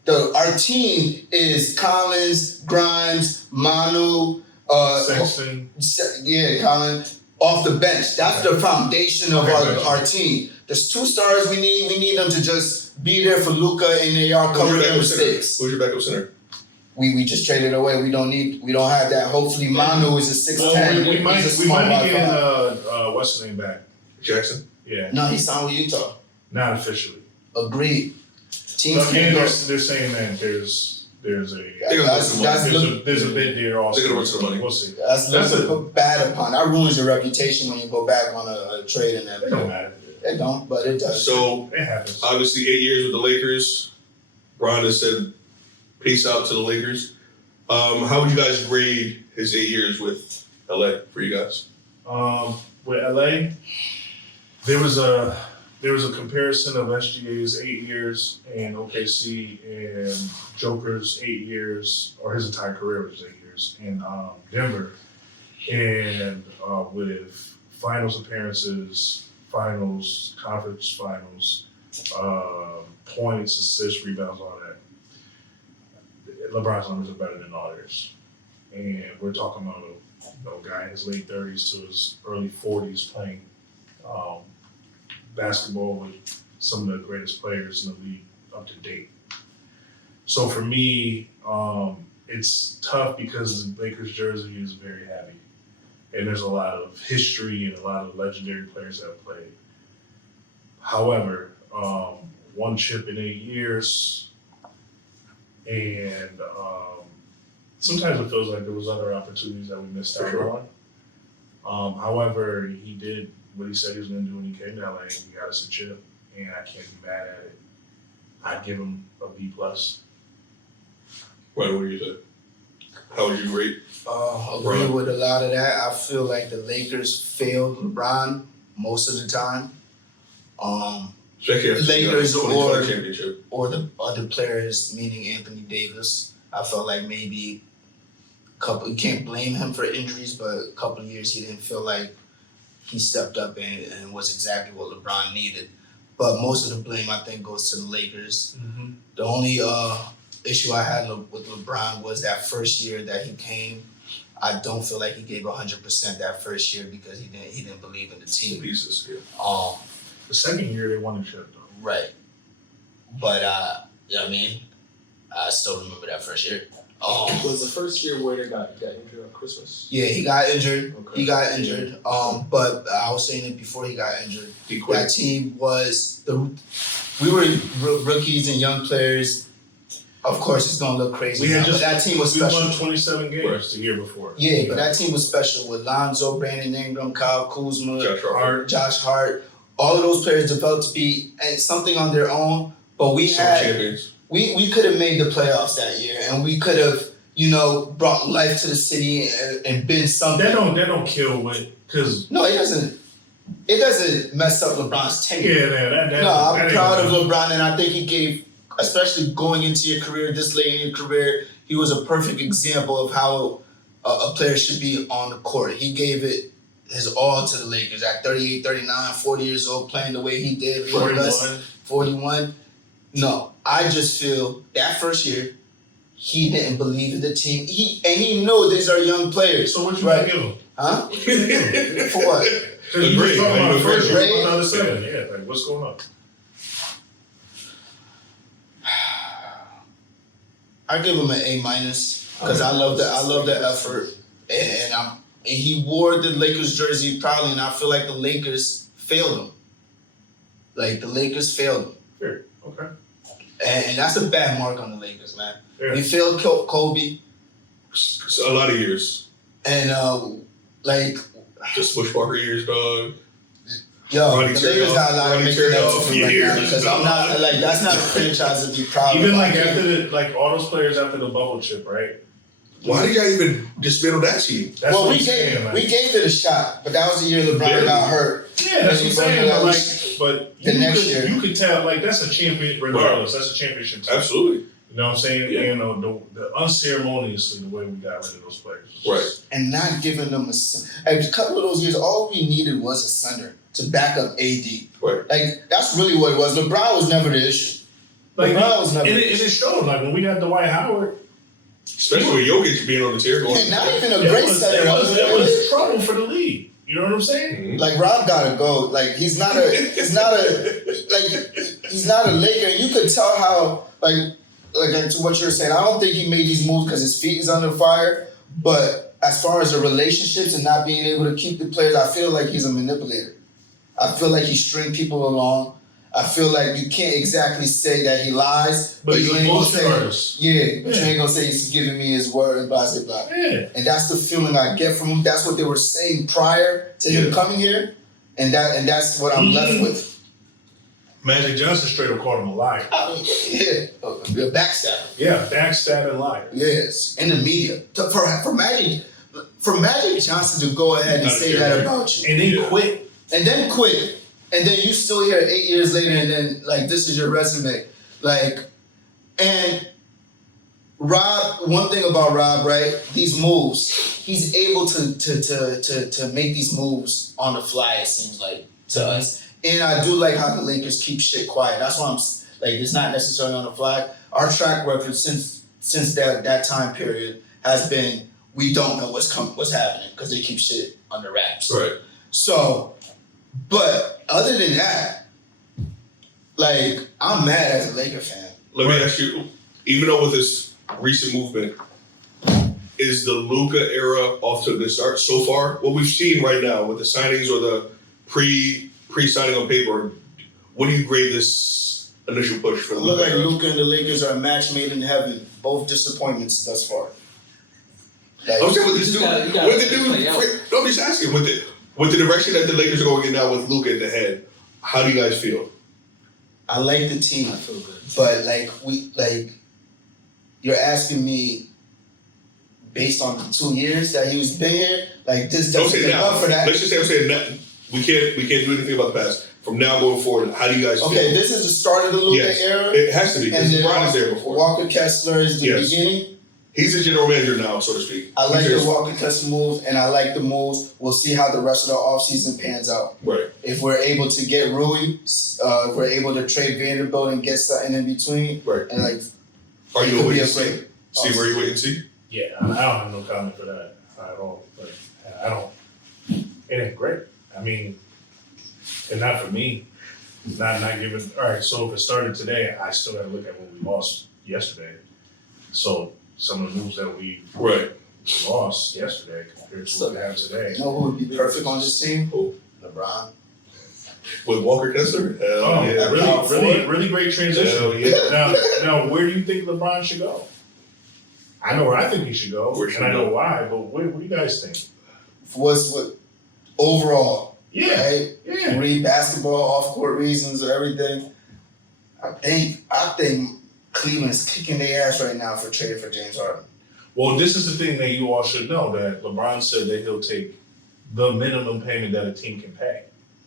Our team is Collins, Grimes, Manu, Sexton. Collins, off the bench. That's the foundation of our team. There's two stars we need. We need them to just be there for Luka and AR covering their mistakes. Who's your backup center? we just traded away. We don't have that. Hopefully Manu is a 6'10". Well, we might He's a be smart getting five. what's his name back? Jackson. Yeah, No, he signed with Utah. not officially. Agreed. Teams But can again, go. they're saying that there's They're gonna That's there's a bit there also. They're gonna run some money. We'll see. That's looked bad upon. That ruins your reputation when you go back on a trade and It that. don't matter. It don't, but it does. So It happens. obviously 8 years with the Lakers. Bron has said peace out to the Lakers. How would you guys grade his 8 years with LA for you guys? With LA, there was a comparison of SGA's 8 years and OKC and Joker's 8 years, or his entire career was 8 years in Denver, and with finals appearances, finals, conference finals, points, assists, rebounds, all that. LeBron's numbers are better than all theirs, and we're talking about a guy in his late 30s to his early 40s playing basketball with some of the greatest players in the league up to date. So for me, it's tough because the Lakers jersey is very heavy, and there's a lot of history and a lot of legendary players that have played. However, one chip in 8 years, and sometimes it feels like there was other opportunities that we missed out on. However, he did what he said he was going to do when he came to LA. He got us a chip, and I can't be mad at it. I'd give him a B+. Right, what do you say? How would you rate? Agree with a lot of that. I feel like the Lakers failed LeBron most of the time. Lakers 2020 championship. or the other players, meaning Anthony Davis. I felt like maybe you can't blame him for injuries, but a couple of years he didn't feel like he stepped up and was exactly what LeBron needed. But most of the blame, I think, goes to the Lakers. Mm-hmm. The only issue I had with LeBron was that first year that he came. I don't feel like he gave 100% that first year because he didn't believe in the team. Pieces, yeah. The second year they won the chip, though. Right. But you know what I mean? I still remember that first year. Was the first year where they got injured on Christmas? Yeah, he got injured. Okay. He got injured. But I was saying it before he got injured. He quit. That team we were rookies and young players. Of course, it's gonna look crazy. But that team was we special. won 27 games the year before. Yeah, but that team was special with Lonzo, Brandon Ingram, Kyle Kuzma, Josh Hart. All of those players developed to be something on their own. But we could have made the playoffs that year, and we could have, brought life to the city and been something. That don't kill because No, it doesn't. It doesn't mess up LeBron's tenure. yeah, I'm proud of LeBron, and I think he gave, especially going into your career, this late in your career, he was a perfect example of how a player should be on the court. He gave it his all to the Lakers at 38, 39, 40 years old, playing the way he did. 41. No, I just feel that first year, he didn't believe in the team. He knew these are young players. So what you gonna give him? Huh? What you gonna give him? For what? Because you were talking about the first year, Grade? another 7. Yeah, like what's going on? I give him an A- because I love the effort, and he wore the Lakers jersey proudly, and I feel like the Lakers failed him. Like the Lakers failed him, Fair. Okay. and that's a bad mark on the Lakers, man. Yeah. We failed Kobe, A lot of years. and Just Bush Walker years, dog. yo, Ronnie the Lakers got a lot of Ronnie making up Chernoff for right now years, because I'm not like that's not a franchise to be proud Even of. like after all those players after the bubble chip, right? Why did y'all even dismantle that team? That's Well, what we I'm saying, like, gave it a shot, but that was the year LeBron Barely. got hurt. yeah, that's what I'm saying. But The next year. you could tell like that's a champion regardless. That's a championship team. Absolutely. You know what I'm saying? Yeah. The unceremoniously the way we got rid of those players. Right. And not giving them a couple of those years, all we needed was a center to back up AD. Right. Like that's really what it was. LeBron was never the issue. Like, LeBron was never and the it issue. showed like when we got Dwight Howard. Especially with Jokic being on the tier going. Not even a great center. It was trouble for the league. You know what I'm saying? Mhm. Like Rob gotta go. Like he's not a Laker. And you could tell how like again to what you're saying. I don't think he made these moves because his feet is under fire. But as far as the relationships and not being able to keep the players, I feel like he's a manipulator. I feel like he string people along. I feel like you can't exactly say that he lies, But you he's ain't a gonna bullshit say, artist. but you ain't gonna say he's giving me his word, blah, blah, blah. Yeah. And that's the feeling I get from him. That's what they were saying prior to him coming here, and that's what I'm left with. Magic Johnson straight up called him a liar. A backstabber. Yeah, backstabbing liar. Yes, in the media. For Magic Johnson to go ahead and say that about you. And then quit. And then quit. And then you still here 8 years later and then, like, this is your resume. Like, and Rob, one thing about Rob, right? These moves, he's able to make these moves on the fly, it seems like, to us. And I do like how the Lakers keep shit quiet. That's why I'm, like, it's not necessarily on the fly. Our track record since that time period has been, we don't know what's happening because they keep shit under wraps. Right. So, but other than that, like, I'm mad as a Laker fan. Let me ask you, even though with this recent movement, is the Luka era off to a good start so far? What we've seen right now with the signings or the pre-signing on paper, what do you grade this initial push for the Look Luka like era? Luka and the Lakers are a match made in heaven. Both disappointments thus far. Like, I'm saying with this You dude, gotta with the dude, play out. no, I'm just asking, with the direction that the Lakers are going in now with Luka at the head, how do you guys feel? I like the team, I feel good. but you're asking me based on the 2 years that he was been here, like this Don't doesn't say make now. up for that. Let's just say I'm saying that we can't do anything about the past. From now going forward, how do you guys feel? Okay, this is the start of the Luka Yes, era. it has to be because And then LeBron is there before. Walker Kessler is the Yes. beginning. He's a general manager now, so to speak. I like He's the Walker Kessler moves, and I like the moves. We'll see how the rest of the offseason pans out. right. If we're able to get Rui, if we're able to trade Vanderbilt and get something in between, Right. and like, Are it you could a wait be and a see? great See where you wait and see? Yeah, I don't have no comment for that at all. But I don't. It ain't great. I mean, and not for me. Not giving. All right. So if it started today, I still got to look at what we lost yesterday. So some of the moves that we Right. lost yesterday compared to what we have today. You know who would be perfect on this team? Who? LeBron. With Walker Kessler? Hell Oh, yeah. really great transition. Hell yeah. Now, where do you think LeBron should go? I know where I think he should go, Where should and I he know go? why. But what do you guys think? What's what overall? Yeah, Right? yeah. Read basketball, off court reasons, or everything. I think Cleveland's kicking their ass right now for trading for James Harden. Well, this is the thing that you all should know, that LeBron said that he'll take the minimum payment that a team can pay.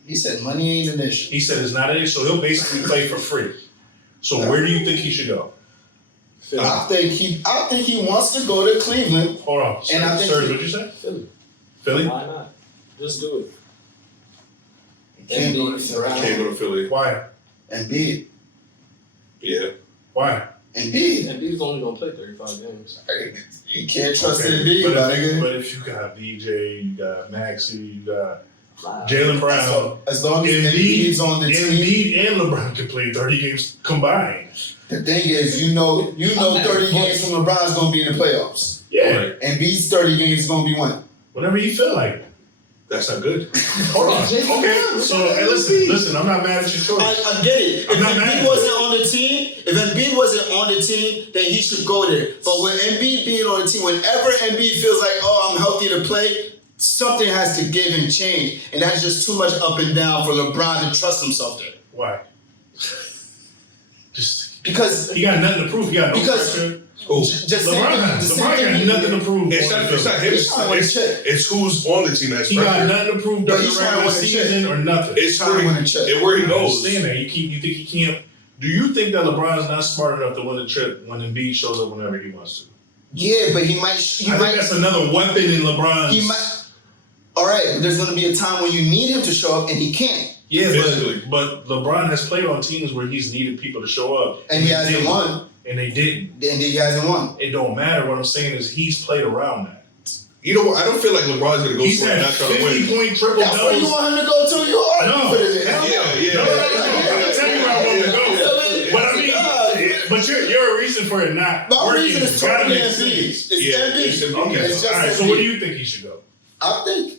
He said money ain't an issue. He said it's not an issue, so he'll basically play for free. So where do you think he should go? Philly. I think he wants to go to Cleveland. Hold on, And I think Serge, what'd you say? Philly. Philly? Why not? Just do it. He can't go to I Philly. can't go to Philly. Why? Embiid. Why? Embiid. And B's only gonna play 35 games. You can't trust Okay, Embiid, my but nigga. if you got BJ, you got Maxey, you got Wow. Jaylen Brown, So, as long as Embiid's on the team, Embiid and LeBron can play 30 games combined. the thing is, you know 30 games from LeBron's gonna be in the playoffs. Yeah, Right. Embiid's 30 games is gonna be winning. whenever you feel like it. That's not good. Hold on. Okay, so hey, listen, I'm not mad at your choice. I get it. If I'm not mad. Embiid wasn't on the team, then he should go there. But with Embiid being on the team, whenever Embiid feels like, oh, I'm healthy to play, something has to give and change. And that's just too much up and down for LeBron to trust himself there. Why? Just Because he got nothing to prove. He got no Because- pressure. Cool. just saying LeBron the same got thing. nothing to prove. It's not him. He's trying to win a check. It's who's on the team that's He got pressure. nothing to prove No, during he's the trying to regular win a check. season or nothing. It's Trying to where win a check. and where he I goes. understand that. You think he can't? Do you think that LeBron's not smart enough to win the trip when Embiid shows up whenever he wants to? Yeah, but he I think might. that's another weapon in LeBron's. He might. All right, but there's going to be a time when you need him to show up and he can't. Yeah, Physically. but LeBron has played on teams where he's needed people to show up, And he they hasn't didn't. won. And they didn't. And he hasn't won. It don't matter. What I'm saying is he's played around that. You know what? I don't feel like LeBron's gonna go He's for it and had not try to win. 50-point triple That's where you doubles. want him to go to? You are No. put it in. Yeah. No. I'll tell you where I want to go. But I mean, But your reason for it not My working reason is gotta totally make Embiid. sense. It's Embiid. Okay, It's just all right. So Embiid. where do you think he should go? I think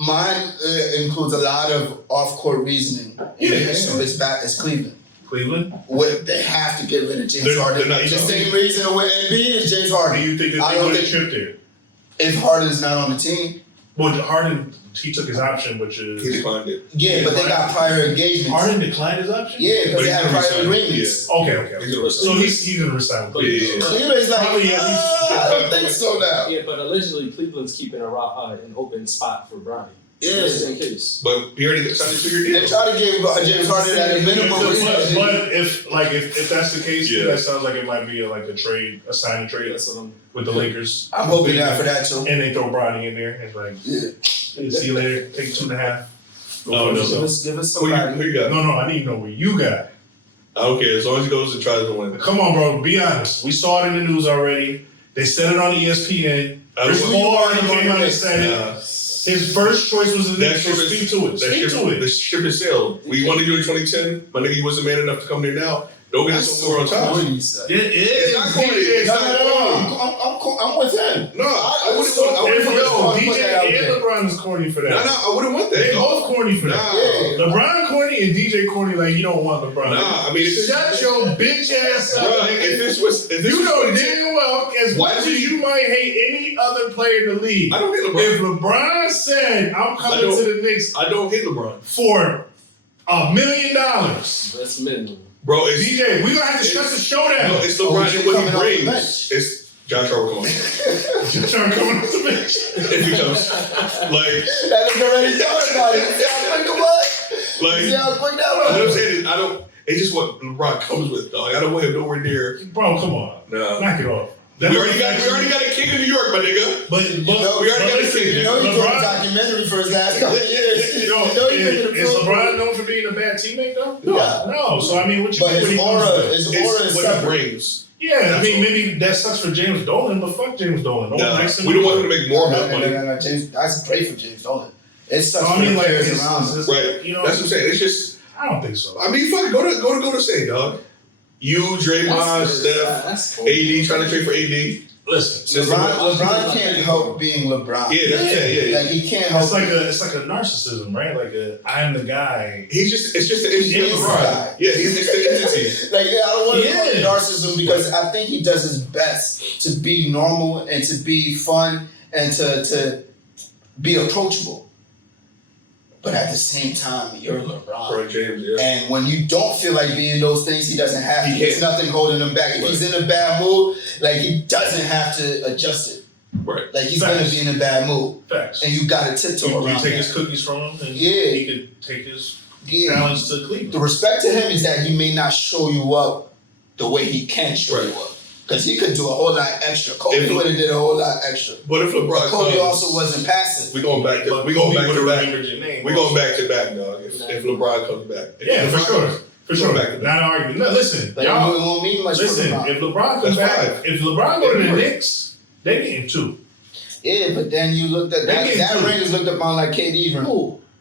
mine includes a lot of off-court reasoning. Yeah. So it's Cleveland. Cleveland? They have to get rid of James They're Harden. not The even- same reason with Embiid is James Do Harden. you think that I they don't would have think- tripped there? If Harden's not on the team, Well, Harden, he took his option, which is He declined it. yeah, but they got prior engagements. Harden declined his option. Yeah, But because they he's had gonna prior resign. agreements. Okay. He's gonna resign. So he's gonna resign with Yeah. Cleveland. Cleveland's like, Probably at least- I don't think so now. Yeah, but allegedly Cleveland's keeping an open spot for Bronny. Yeah. Just in case. But he already signed a 2-year They deal. try to give James Harden at a minimum. But if that's the case, Yeah. that sounds like it might be a sign and trade That's what I'm. with the Lakers. I'm hoping that for that too. And they throw Bronny in there. It's like, Yeah. see you later. Take 2.5. Oh, no. Give us Who somebody. you got? No, I need to know where you got. I don't care. As long as he goes and tries to win. Come on, bro. Be honest. We saw it in the news already. They said it on ESPN. Chris Who you Paul want already came out and said it. Nah. His first choice was the That Knicks. ship So is- speak to it. That Speak ship, to it. the ship is sailed. We wanted you in 2010. My nigga, you wasn't man enough to come there now. Don't get us somewhere on top. It is. It's not corny. It's No, not corny. I'm with him. No, I wouldn't want. I If wouldn't yo, want. DJ and LeBron is corny for that. Nah, I wouldn't want that. They both corny for that. Nah. LeBron corny and DJ corny like you don't want LeBron. Nah, I mean, if Shut your bitch ass Bro, up. if this was, You know damn well, as Why much would as you- you might hate any other player in the league, I don't hate LeBron. if LeBron said, I'm coming don't- to the Knicks I don't hate LeBron, for $1 million, That's minimum. bro. It's DJ, we're going to have to shut the show down. no, it's Oh, LeBron he's and what coming off the he bench. brings. It's John Trevor. Come on, Just trying to come off the bench. if he comes, like, That nigga already thought about it. See how quick it was? like, See how quick that what I'm was? saying is, I don't. It's just what LeBron comes with, dog. I don't want him nowhere near. Bro, come on. Nah. Knock it off. We already got a king in New York, my nigga. But You know, we already got a listen, king. You know he's doing a LeBron, documentary for his last couple of years. you know, You know he's making a is film. LeBron known for being a bad teammate though? No. No. So I mean, what you But think when his he comes aura, to- his aura It's is what he separate. brings. Yeah, I mean, maybe that sucks for James Dolan, but fuck James Dolan. No one Nah, likes him. we don't want him to make more No, money. no. James, that's great for James Dolan. It's such I mean, good like, players it's- around it's- him. Right. You know, That's what I'm saying. It's just. I don't think so. I mean, fuck. Go to State, dog. You, Draymond, Steph, That's cool. AD trying to trade for AD. Listen, LeBron can't help being LeBron. Yeah, that's it. Yeah. Like he can't help. it's like a narcissism, right? Like I'm the guy. It's just the entity. He's the guy. Yeah, he's just the entity. Like I don't want to call it Yeah. narcissism because I think he does his best to be normal and to be fun and to be approachable. But at the same time, you're LeBron. LeBron James, yeah. And when you don't feel like being those things, he doesn't have to. He There's can't. nothing holding him back. If Right. he's in a bad mood, like he doesn't have to adjust it. Right. Like he's Facts. gonna be in a bad mood, Facts. and you gotta tiptoe You around take that. his cookies from him, and Yeah. he could take his Yeah. talents to The Cleveland. respect to him is that he may not show you up the way he can show Right. you up. Because he could do a whole lot extra. Kobe If- would have did a whole lot extra. But if LeBron But Kobe comes, also wasn't passive. we going back to But we going Kobe back to would've back. remembered your name. We going back to back, dog. If LeBron comes back, Yeah, If for LeBron sure. comes- For sure. Back to back. Not an argument. No, listen, Like, y'all. it won't mean much Listen, for LeBron. if LeBron comes That's back, five. if LeBron go to the Yeah. Knicks, they getting 2. Yeah, but then you looked at They that. get That two. ring is looked upon like KD's ring.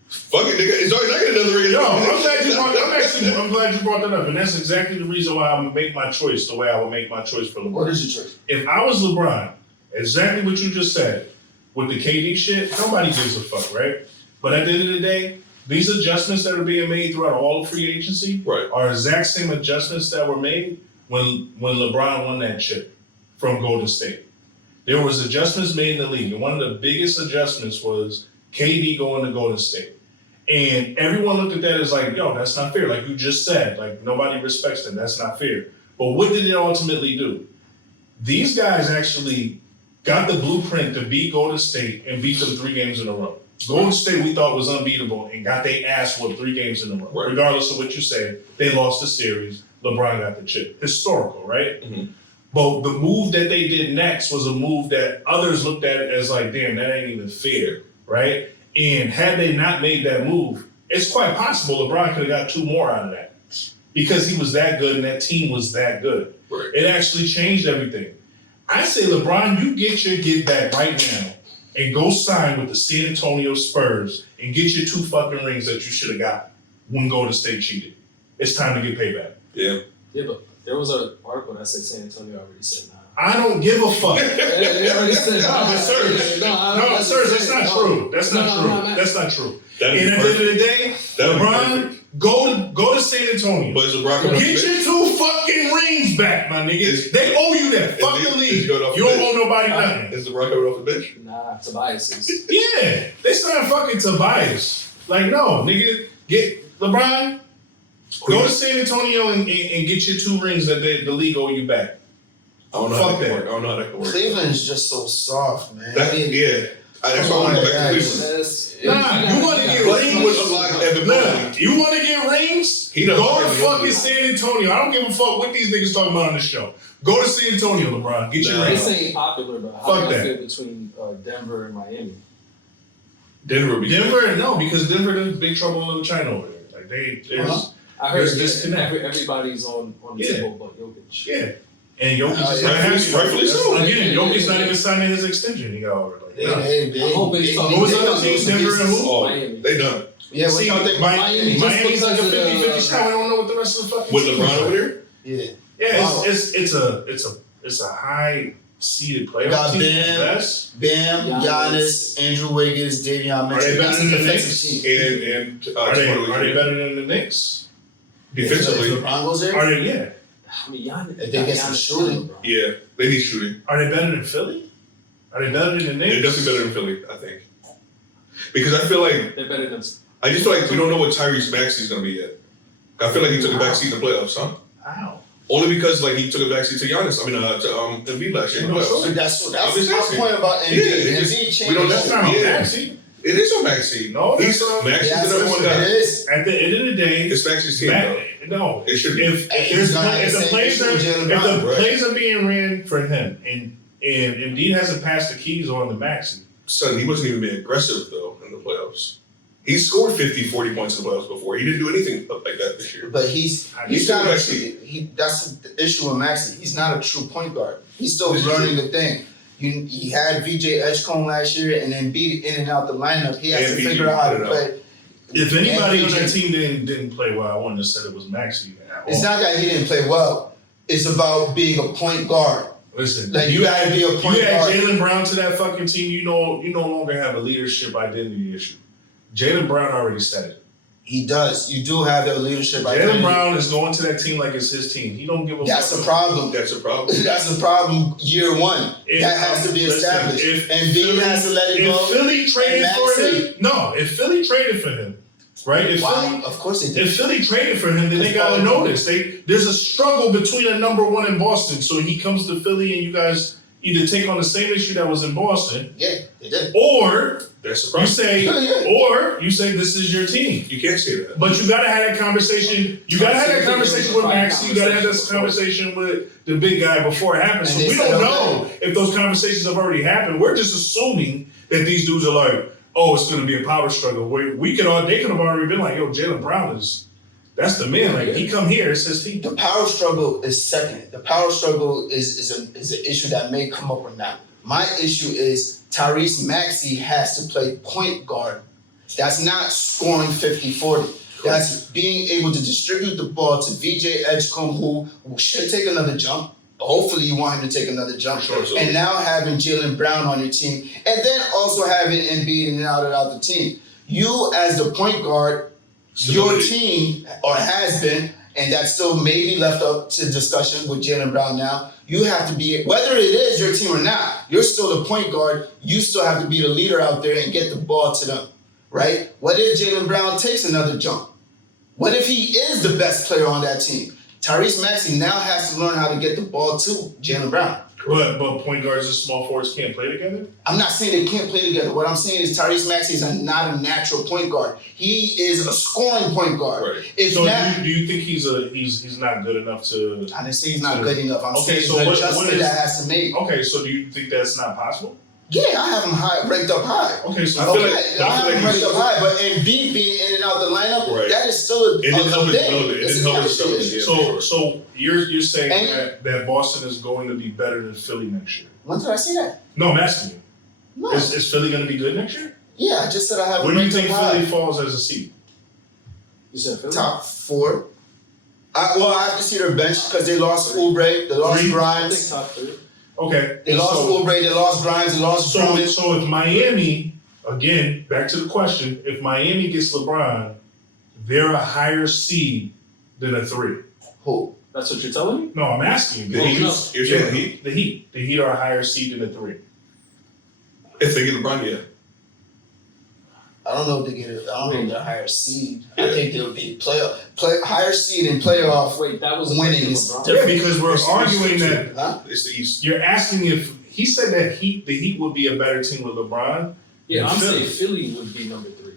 Fuck it, nigga. It's already not getting another ring. Yo, I'm glad you brought that up, and that's exactly the reason why I'm gonna make my choice the way I would make my choice for LeBron. What is your choice? If I was LeBron, exactly what you just said with the KD shit, nobody gives a fuck, right? But at the end of the day, these adjustments that are being made throughout all of free agency Right. are exact same adjustments that were made when LeBron won that chip from Golden State. There was adjustments made in the league, and one of the biggest adjustments was KD going to Golden State. And everyone looked at that as like, yo, that's not fair. Like you just said, like nobody respects them. That's not fair. But what did it ultimately do? These guys actually got the blueprint to beat Golden State and beat them 3 games in a row. Golden State we thought was unbeatable and got their ass whooped 3 games in a row. Right. Regardless of what you say, they lost the series. LeBron got the chip. Historical, right? Mhm. But the move that they did next was a move that others looked at it as like, damn, that ain't even fair, right? And had they not made that move, it's quite possible LeBron could have got 2 more out of that because he was that good and that team was that good. Right. It actually changed everything. I say, LeBron, you get your get back right now and go sign with the San Antonio Spurs and get your 2 fucking rings that you should have got when Golden State cheated. It's time to get payback. Yeah. Yeah, but There was an article that said San Antonio already said nah. I don't give a fuck. They already said No, but Serge, that's not true. That's not true. That's not true. And at the end of the day, LeBron, go to San Antonio. But is LeBron coming Get your 2 fucking rings back, my nigga. They owe you that. Fuck the league. You don't owe nobody nothing. Is LeBron coming off the bench? Nah, Tobias is. Yeah, they signed fucking Tobias. Like, no, nigga, get LeBron. Go to San Antonio and get your 2 rings that the league owe you back. I don't know how that can work. I don't know how that can work. Cleveland's just so soft, man. That's why I want to go back to Cleveland. Nah, you want to get rings? You want to get rings? Go to fucking San Antonio. I don't give a fuck what these niggas talking about on the show. Go to San Antonio, LeBron. Get your rings. This ain't popular, bro. How do you feel between Denver and Miami? Denver, no, because Denver is big trouble in China over there. Like I heard there's disconnect. Everybody's on the table but Jokic. Yeah. And Jokic is rightfully so. Again, Jokic's not even signing his extension. He got over like, What was the other teams? Denver and who? Miami. They done. Yeah, what y'all think? Miami's like a 50-50 shot. We don't know what the rest of the fucking With team LeBron is. over there? Yeah. Yeah, it's a high seeded playoff Got team. Bam, Giannis, Andrew Wiggins, Davion Are they Mitchell. better That's a than the defensive Knicks? team. Are they better than the Knicks? Defensively? If LeBron goes there, Are they? Yeah. I mean, Giannis. If they get some shooting, bro. Yeah, they need shooting. Are they better than Philly? Are they better than the Knicks? They're definitely better than Philly, I think. Because I feel like They're better than. I just feel like we don't know what Tyrese Maxey's gonna be yet. I feel like he took a backseat in the playoffs, huh? How? Only because like he took a backseat to Giannis. I mean, to Embiid last year in the playoffs. so that's just my asking. point about Embiid. Yeah, Embiid we changed. don't That's not a Yeah. backseat. It is a backseat. No, He's that's not. Maxey's Yeah, the number one it guy. is. At the end of the day, It's Maxey's team, though. no. It should be. If He's gonna have if the the same plays issue are with Jaylen Brown, right. plays are being ran for him and Embiid hasn't passed the keys on the Maxey. Son, he wasn't even being aggressive though in the playoffs. He scored 50, 40 points in the playoffs before. He didn't do anything like that this year. But he's He's not still that's the issue with Maxey. He's not a true point guard. He's still This is learning the thing. He had VJ Edgecombe last year and then beat in and out the lineup. He has And to VJ figure out how to put it play. If anybody on VJ that team didn't play well, I wouldn't have said it was Maxey at all. It's not that he didn't play well. It's about being a point guard. Listen, Like you gotta be a point you add guard. Jaylen Brown to that fucking team, you no longer have a leadership identity issue. Jaylen Brown already said it. He does. You do have that leadership Jaylen identity. Brown is going to that team like it's his team. He don't give a That's fuck. the problem. That's a problem. That's the problem. Year one, that has to be established, and Embiid has to let it go. If Philly traded and for Maxey- him, no. If Philly traded for him, right? If Wow, of course they did. Philly traded for him, then they gotta notice. There's a struggle between a number one in Boston. So he comes to Philly, and you guys either take on the same issue that was in Boston, Yeah, they did. or That's the you problem. say this is your team. You can't say that. But you gotta have that conversation. You gotta have that conversation with Maxey. You gotta have this conversation with the big guy before it happens. And So they we still don't know if those conversations have already happened. We're just assuming that these dudes are like, oh, it's gonna be a power struggle. They could have already been like, yo, Jaylen Brown that's the man. Like he come here, it's his team. The power struggle is second. The power struggle is an issue that may come up or not. My issue is Tyrese Maxey has to play point guard. That's not scoring 50-40. That's being able to distribute the ball to VJ Edgecombe, who should take another jump. Hopefully you want him to take another jump. Sure, so. And now having Jaylen Brown on your team, and then also having Embiid in and out the team. You as the point guard, your team, or has been, and that's still maybe left up to discussion with Jaylen Brown now, you have to be, whether it is your team or not, you're still the point guard, you still have to be the leader out there and get the ball to them, right? What if Jaylen Brown takes another jump? What if he is the best player on that team? Tyrese Maxey now has to learn how to get the ball to Jaylen Brown. But point guards and small forwards can't play together? I'm not saying they can't play together. What I'm saying is Tyrese Maxey is not a natural point guard. He is a scoring point guard. Right. It's So not, do you think he's not good enough to? I didn't say he's not good enough. I'm Okay, saying so it's an what adjustment is- that has to make. Okay, so do you think that's not possible? Yeah, I have him ranked up high. Okay, so I feel Okay, like- I have him ranked he's- up high, but Embiid being in and out the lineup, Right. that is still a It didn't help his thing. development. It It's didn't a help his chemistry development. issue. Yeah. So you're saying And- that Boston is going to be better than Philly next year? When did I say that? No, I'm asking you. No. Is Philly going to be good next year? Yeah, I just said I have Where him do you ranked think up high. Philly falls as a seed? You said Philly? Top 4. I have to see their bench because they lost Oubre, they lost Three? I think Grimes. top 3. Okay. They lost Oubre, they lost Grimes, they lost Drummond. So if Miami, again, back to the question, if Miami gets LeBron, they're a higher seed than a 3. Who? That's what you're telling me? No, I'm asking you. The Heat. no. You're saying the Heat? The Heat. The Heat are a higher seed than a 3. If they get LeBron, yeah. I don't know if they get it. I don't know if they're higher seed. I Yeah. think they'll be higher seed in playoff. Wait, that was Winning winning is LeBron. Yeah, because we're It's- arguing that Huh? It's the East. you're asking if he said that the Heat would be a better team with LeBron. Yeah, I'm Philly. saying Philly would be number 3.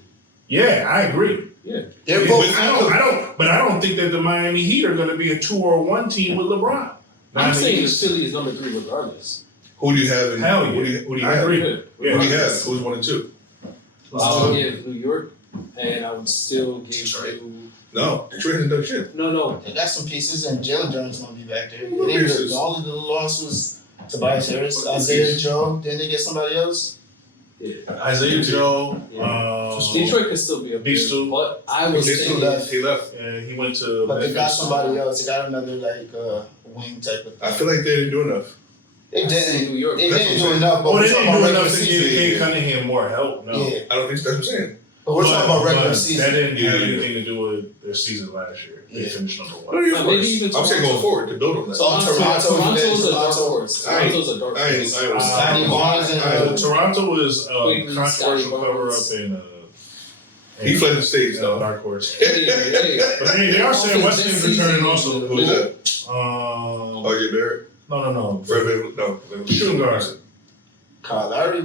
Yeah, I agree. They're But both. I don't think that the Miami Heat are going to be a 2 or 1 team with LeBron. I'm Now, saying Philly is number 3 regardless. Who do you have? In, Hell yeah. Who do you I have? agree. Good. Yeah. Who do you have? Who's 1 and 2? I would give New York, and I would still give Detroit. you. No, Detroit hasn't done shit. No. They got some pieces, and Jaylen Brown's gonna be back there. What They didn't- pieces? all of the loss was Tobias Harris, What Isaiah pieces? Joe. Didn't they get somebody else? Yeah. Isaiah Joe. Detroit could still be a These big, two. but I was They still saying left. He left. He went to. But they got Memphis. somebody else. They got another wing type of thing. I feel like they didn't do enough. They I see didn't. New York. They That's didn't what do I'm enough. But Oh, we're they talking didn't about do enough regular to give season. Kate Cunningham more help. No. Yeah, I don't think that's what I'm saying. but we're talking about regular But season. That didn't have Yeah. anything to do with their season last year. They Yeah. finished number What are 1. you Maybe forwards? even I'm saying Toronto. going forward to build on that. So- Toronto's Toronto's a dark Toronto. horse. I ain't- Toronto's a dark I ain't- horse. I ain't- Scotty Barnes and Toronto was a Quigley, controversial Scotty cover Barnes. up in. He fled the states, a though. dark horse. Hey. But they are saying This Weston's season, returning also. Who's that? Um, Barrett? no. Fred Van- no. Shooting guard Kyle Lowry,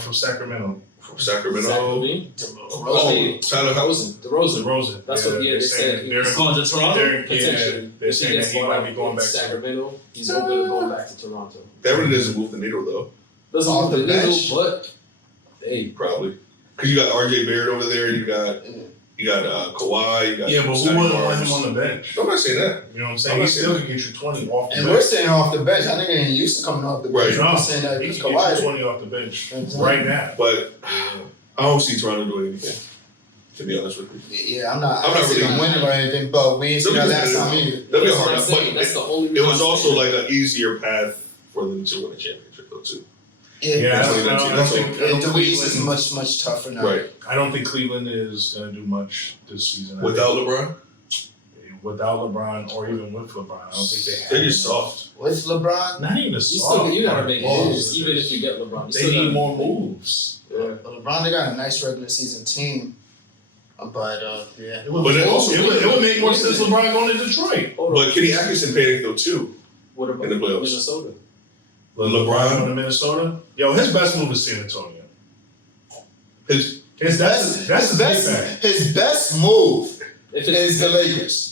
from Sacramento. From Sacramento. Sacramento. Oh, Tyler House. DeRozan. DeRozan. That's what. Yeah, they're they saying said he they're was Going to Toronto? potentially. they're If he saying gets that he bought might out be going in back to Sacramento. He's open to going back to Toronto. That really doesn't move the needle, though. Doesn't Off move the the needle, bench. but hey, Probably. Because you got RJ Barrett over there. You got Kawhi. You got Yeah, but who Scotty wouldn't want Barnes. him on the bench? I'm not saying that. You know what I'm saying? He still can get you 20 off the and bench. we're staying off the bench. I think they ain't used to coming off the bench. Right. I'm just saying that He because can get you Kawhi. 20 off the bench Exactly. right now. But I don't see Toronto doing anything, to be honest with you. Yeah, I'm not I'm not saying really- winning or anything, but we ain't seen that last time either. That'd be that's hard. what I'm saying. But That's the only it reason was I'm also saying. like an easier path for them to win a championship, though, too. Yeah, Yeah, I don't think the East is Cleveland- much tougher now. Right. I don't think Cleveland is going to do much this season. Without LeBron, Without LeBron or even with LeBron, I don't think they have. they're just soft. With LeBron, Not even a You soft. still gotta part. make Balls moves, is even just- if you get LeBron. You They still need gotta- more moves. Yeah. LeBron, they got a nice regular season team, but yeah. It would, But it also- it would make more sense LeBron going to Detroit. Hold on. But Kenny Atkinson panicked, though, too, What about in the playoffs. Minnesota? LeBron. going to Minnesota. Yo, his best move is San Antonio. His That's the best. His best move If is the Lakers.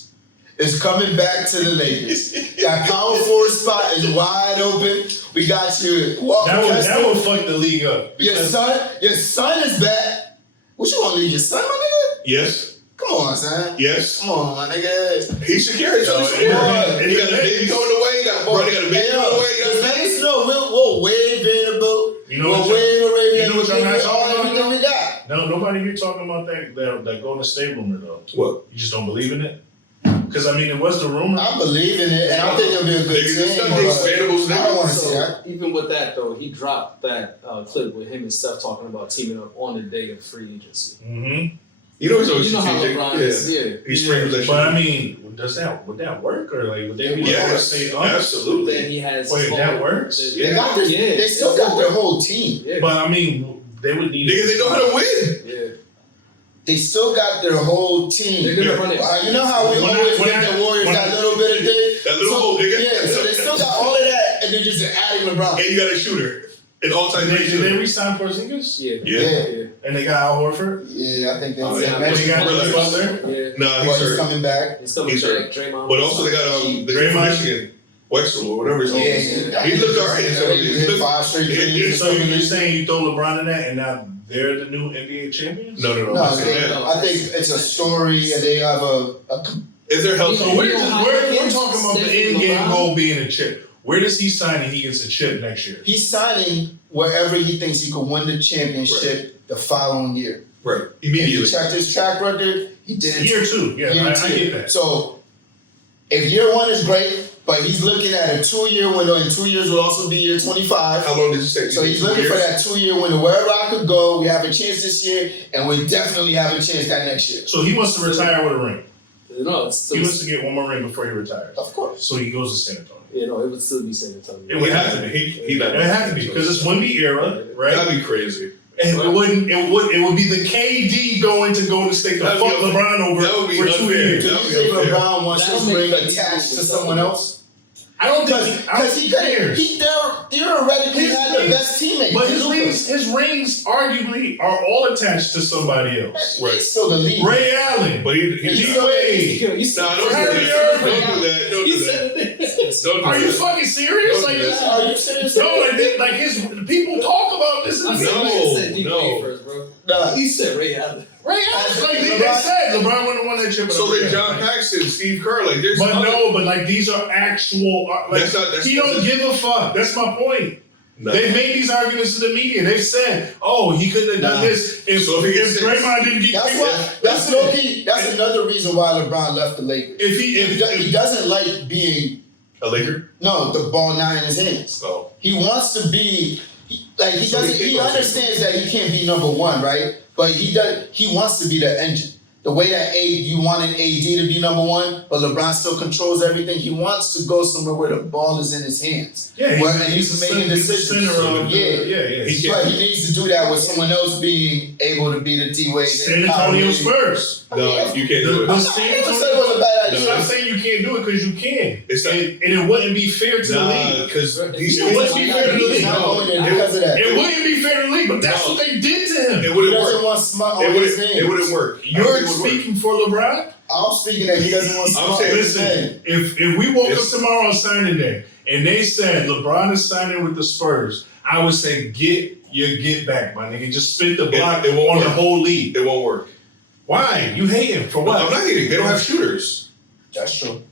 Is coming back to the Lakers. That power forward spot is wide open. We got you. That would fuck the league up. Your son is back. What you want to leave your son, my nigga? yes, Come on, son. yes. Come on, my nigga. He's secure. He's Yo, secure. and- And he got a baby going away. He got a baby going away. You know what I'm Let saying? us know. We'll wave Vanderbilt. You know We'll what wave Arabia. you know what y'all not all talking about, everything we got. No, nobody here talking about that Golden State rumor though. What? You just don't believe in it? Because I mean, it was the rumor. I believe in it, and I think it'll be a good Niggas, it's team. not the but expandables, I don't want to nigga. see that. Even with that though, he dropped that clip with him and Steph talking about teaming up on the day of free agency. Mm-hmm. You know he's always You know how strategic. LeBron is, yeah. He sprinkles that But I shit. mean, would that work or like would they be Yes, able to stay up? Then absolutely. he has. Wait, his that whole- works? They got their, Yeah, they still got their whole team. Yeah. But I mean, they would need. Niggas, they know how to win. Yeah. They still got their whole team. They're gonna run it. You know how we When I- always when get I- the Warriors when that I- little bit of thing. That little hole, nigga. Yeah, so they still got all of that, and they're just adding LeBron. And you got a shooter. An all-time Did great they shooter. re-sign Porzingis? Yeah. Yeah. And they got Al Horford. Yeah, I think Oh, they yeah. But they got Relax. Butler. Yeah. Nah, But he's he's hurt. coming back. He's coming He's back. hurt. Draymond. But also they got the kid from Draymond. Michigan, Wexel or whatever his name Yeah, is. He looked alright. He hit 5 straight threes. So you're saying you throw LeBron in that, and now they're the new NBA champions? No. No, I'm saying that. I think it's a story, and they have a If they're healthy, So we're talking about the Stay end game LeBron. goal being a chip. Where does he sign and he gets a chip next year? he's signing wherever he thinks he could win the championship the following year. right, And he immediately. checked his track record. He did it. Year two. Yeah, year I two. get that. So if year 1 is great, but he's looking at a 2-year window, and 2 years will also be year 25. How long did you say? So he's looking for that 2-year window. Wherever I could go, we have a chance this year, and we definitely have a chance that next year. So he wants to retire with a ring. No, He wants to get one more ring before he retires. Of course. So he goes to San Antonio. Yeah, no, it would still be San Antonio. It would have to be. He not. It had to be because it's Wemby era, right? That'd be crazy. And it would be the KD going to Golden State to fuck LeBron over that would be for 2 unfair. years. Do you think LeBron wants That'll his make ring that attached to equal someone with else? I don't think Because he cares. theoretically His had the rings- best teammate. But in his Luka. rings arguably are all attached to somebody else. Right. He's still the lead. Ray Allen, But D Wade. You said Nah, don't do Kyrie that. Irving. Don't do that. Don't You do that. said it. Don't do Are you that. fucking serious? Don't Like do this? that. Are you serious? No, like his people talk about this. I And said this. you said D no. Wade first, bro. Nah. He said Ray Allen. Ray Allen, like they said, LeBron wouldn't have won that chip. So with then Ray John Allen. Paxson, Steve Kerr, like there's But other- no, but like these are actual. Like That's he don't give a fuck. That's my point. No. They've made these arguments to the media. They've said, "Oh, he couldn't have done Nah. this if So if he gets Draymond didn't get That's kicked." why. That's low-key. That's another reason why LeBron left the Lakers. He doesn't like being a Laker. the ball not in his hands. Oh, He wants to be like he So doesn't. he He can't- understands that he can't be number 1, right? But he does. He wants to be the engine. The way that you wanted AD to be number 1, but LeBron still controls everything. He wants to go somewhere where the ball is in his hands. Yeah, Where he's making he's the decisions. center of Yeah. He But he needs to do that with someone else being able to be the D Wade. San Antonio Spurs. no, you can't do The it. San I never said it Antonio. was a bad idea. Stop saying you can't do it because you can. It's not- and it wouldn't be fair to the Nah, league. because He's It wouldn't be fair to the he's league. not going there because of that. It wouldn't be fair to the league, but that's what they did to him. it He wouldn't doesn't work. want smart It on his wouldn't. name. It wouldn't work. I don't You're think it would work. speaking for LeBron. I'm speaking that he doesn't want smart saying, on his name. Listen, if we woke up It's- tomorrow on signing day and they said LeBron is signing with the Spurs, I would say get your get back, my nigga. Just spin the block it won't on work. the whole league. It won't work. Why? You hate him for what? I'm not hating. They don't have shooters. That's true.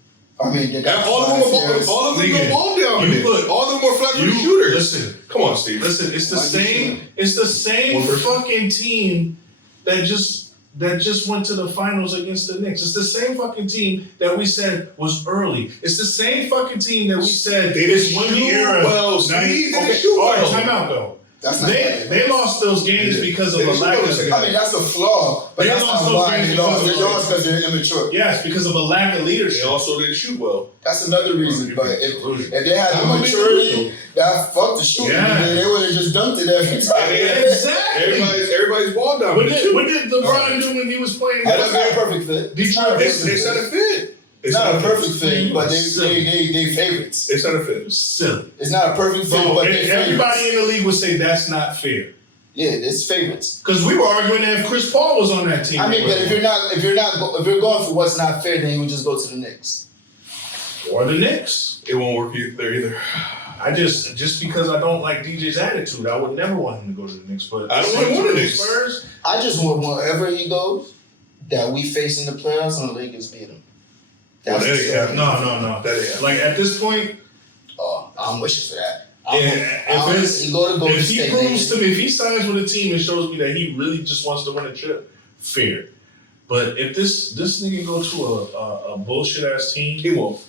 I mean, they got All of them players. are all of them Nigga, go ball down. you put- all of them are flat footed You shooters. listen. Come on, Steve. Listen, it's the Why you same. doing It's the same One person? fucking team that just went to the finals against the Knicks. It's the same fucking team that we said was early. It's the same fucking team that we said They didn't is when the shoot era. well, Steve. They didn't Okay, shoot all right, well. time out though. That's not They lost those games Yeah. because of They a didn't lack shoot of. those I mean, that's a flaw, but They that's lost not those why games they because lost. of They lost because they're immature. Yes, because of a lack of They leadership. also didn't shoot well. That's another reason. But if they had the I'm gonna be maturity, delusional. that fuck the shooting, Yeah. they would have just dunked it every time. Exactly. Everybody's ball down. What did LeBron do when he was playing? That's not a perfect fit. It's not a They perfect said fit. a fit. It's not a perfect fit, but they favorites. They said a fit. Silly. It's not a perfect fit, Bro, but they everybody favorites. in the league would say that's not fair. Yeah, it's favorites. Because we were arguing that if Chris Paul was on that team. I mean, but if you're going for what's not fair, then you would just go to the Knicks. or the Knicks. It won't work there either. I just because I don't like DJ's attitude, I would never want him to go to the Knicks. But I don't want him to the Knicks. Spurs. I just want wherever he goes, that we face in the playoffs and the Lakers beat him. That's Well, the there you story. No. That is. Like at this point, Oh, I'm wishing for that. if You go to Golden if he State, proves baby. to me, if he signs with a team and shows me that he really just wants to win a chip, fair. But if this nigga go to a bullshit ass team, He won't.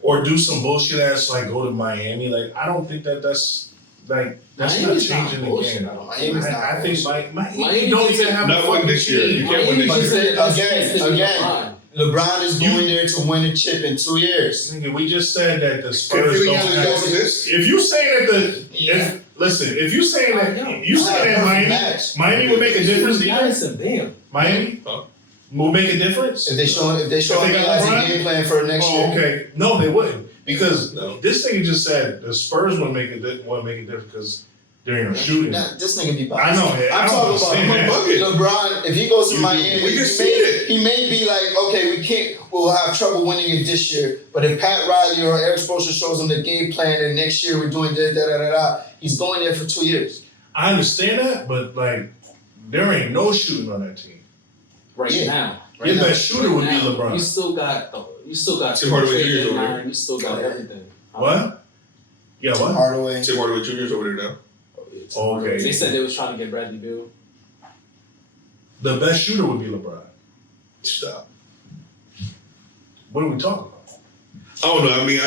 or do some bullshit ass like go to Miami, like I don't think that's not Miami's not changing the bullshit. game. Miami's not I think Miami Miami don't just even have not a one fucking this year. team. You can't win Miami this just year. said Again. LeBron is going there to win a chip in 2 years. Nigga, we just said that the If Spurs you don't got to have. go for this, If you saying that Yeah. if you saying I that know. you saying that Miami would make a difference, DJ? Giannis and Bam. Miami Huh? will make a difference. If they show If they me got as a LeBron? game plan for next Oh, year, okay. No, they wouldn't because No. this nigga just said the Spurs wouldn't make a difference because there ain't no shooting. nah, this nigga be I biased. know. I I'm don't talking understand about that. bucket. LeBron, if he goes to Miami, We just seen it. he may be like, okay, we'll have trouble winning it this year. But if Pat Riley or Eric Spoelstra shows him the game plan and next year we're doing he's going there for 2 years. I understand that, but like there ain't no shooting on that team. Right Yeah. now. Your now. best shooter would be Now, LeBron. You still got Tim Hardaway Trey Jr.'s over Young, there. you still got everything. What? Yeah, what? Hardaway. Tim Hardaway Jr.'s over there now. Okay. They said they was trying to get Bradley Beal. The best shooter would be LeBron. Stop. What are we talking about? I don't know. I mean,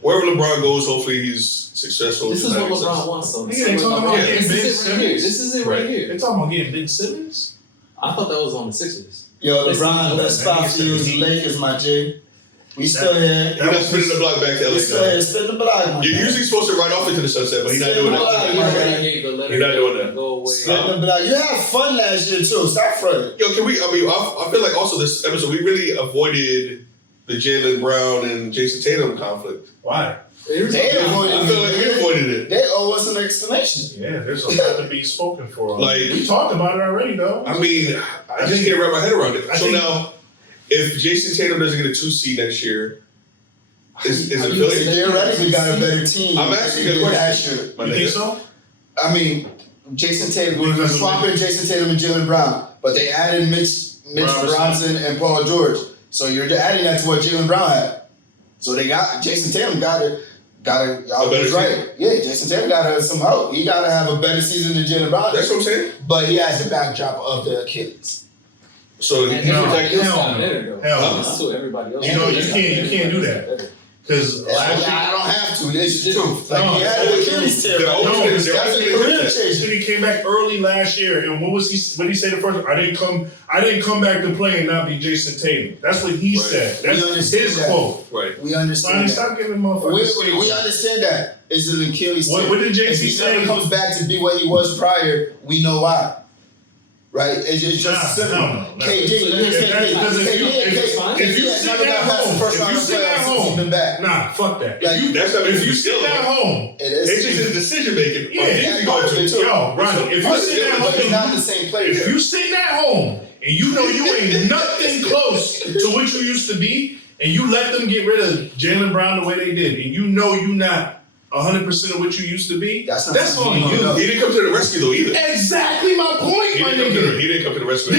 wherever LeBron goes, hopefully he's successful. This is what LeBron wants, though. Nigga, they talking about getting Ben Simmons. This is it right here. They talking about getting Ben Simmons. I thought that was on the Sixers. Yo, LeBron, best spot for you is the Lakers, my J. We still here. He's not spinning the block back to LA. We still here. Spin the block, my You're usually supposed to ride off into the sunset, but he's not doing that. He's not doing that. Go away. Spin the block. You had fun last year too. Stop fronting. Yo, I feel like also this episode we really avoided the Jaylen Brown and Jason Tatum conflict. Why? They avoided I feel like we avoided it. They owe us an explanation. Yeah, there's a lot to be spoken for. Like, we talked about it already, though. I mean, I just can't wrap my head around it. So now, if Jason Tatum doesn't get a 2 seed next year, is it Philly? Theoretically, got a better team. I'm asking a question. You think so? I mean, Jason Tatum, we were swapping Jason Tatum and Jaylen Brown, but they added Mitch Robinson and Paul George. So you're adding that to what Jaylen Brown had. So they got Jason Tatum got it. Y'all was right. Yeah, Jason Tatum got some help. He got to have a better season than Jaylen Brown. That's what I'm saying. But he has the backdrop of the Achilles. So he's protected. Hell no. Everybody else. You can't do that. Because I don't have to. It's the truth. Like he had an Achilles tear. That's a career changer. He came back early last year, and what did he say the first? I didn't come back to play and not be Jason Tatum. That's what he said. That's his quote. Right. We understand. Stop giving motherfuckers. We understand that. It's an Achilles tear. What did JT if he say? never comes back to be what he was prior, we know why. Right? It's just simple. No. KD, let me say if you never got past the first round of playoffs, he's been back. Nah, fuck that. If you sit at home, it's just his decision making. Yo, Ronnie, if you sit at home, not the same player. If you sitting at home and you know you ain't nothing close to what you used to be, and you let them get rid of Jaylen Brown the way they did, and you know you not 100% of what you used to be, that's on you. He didn't come to the rescue though either. Exactly my point, my nigga. He didn't come to the rescue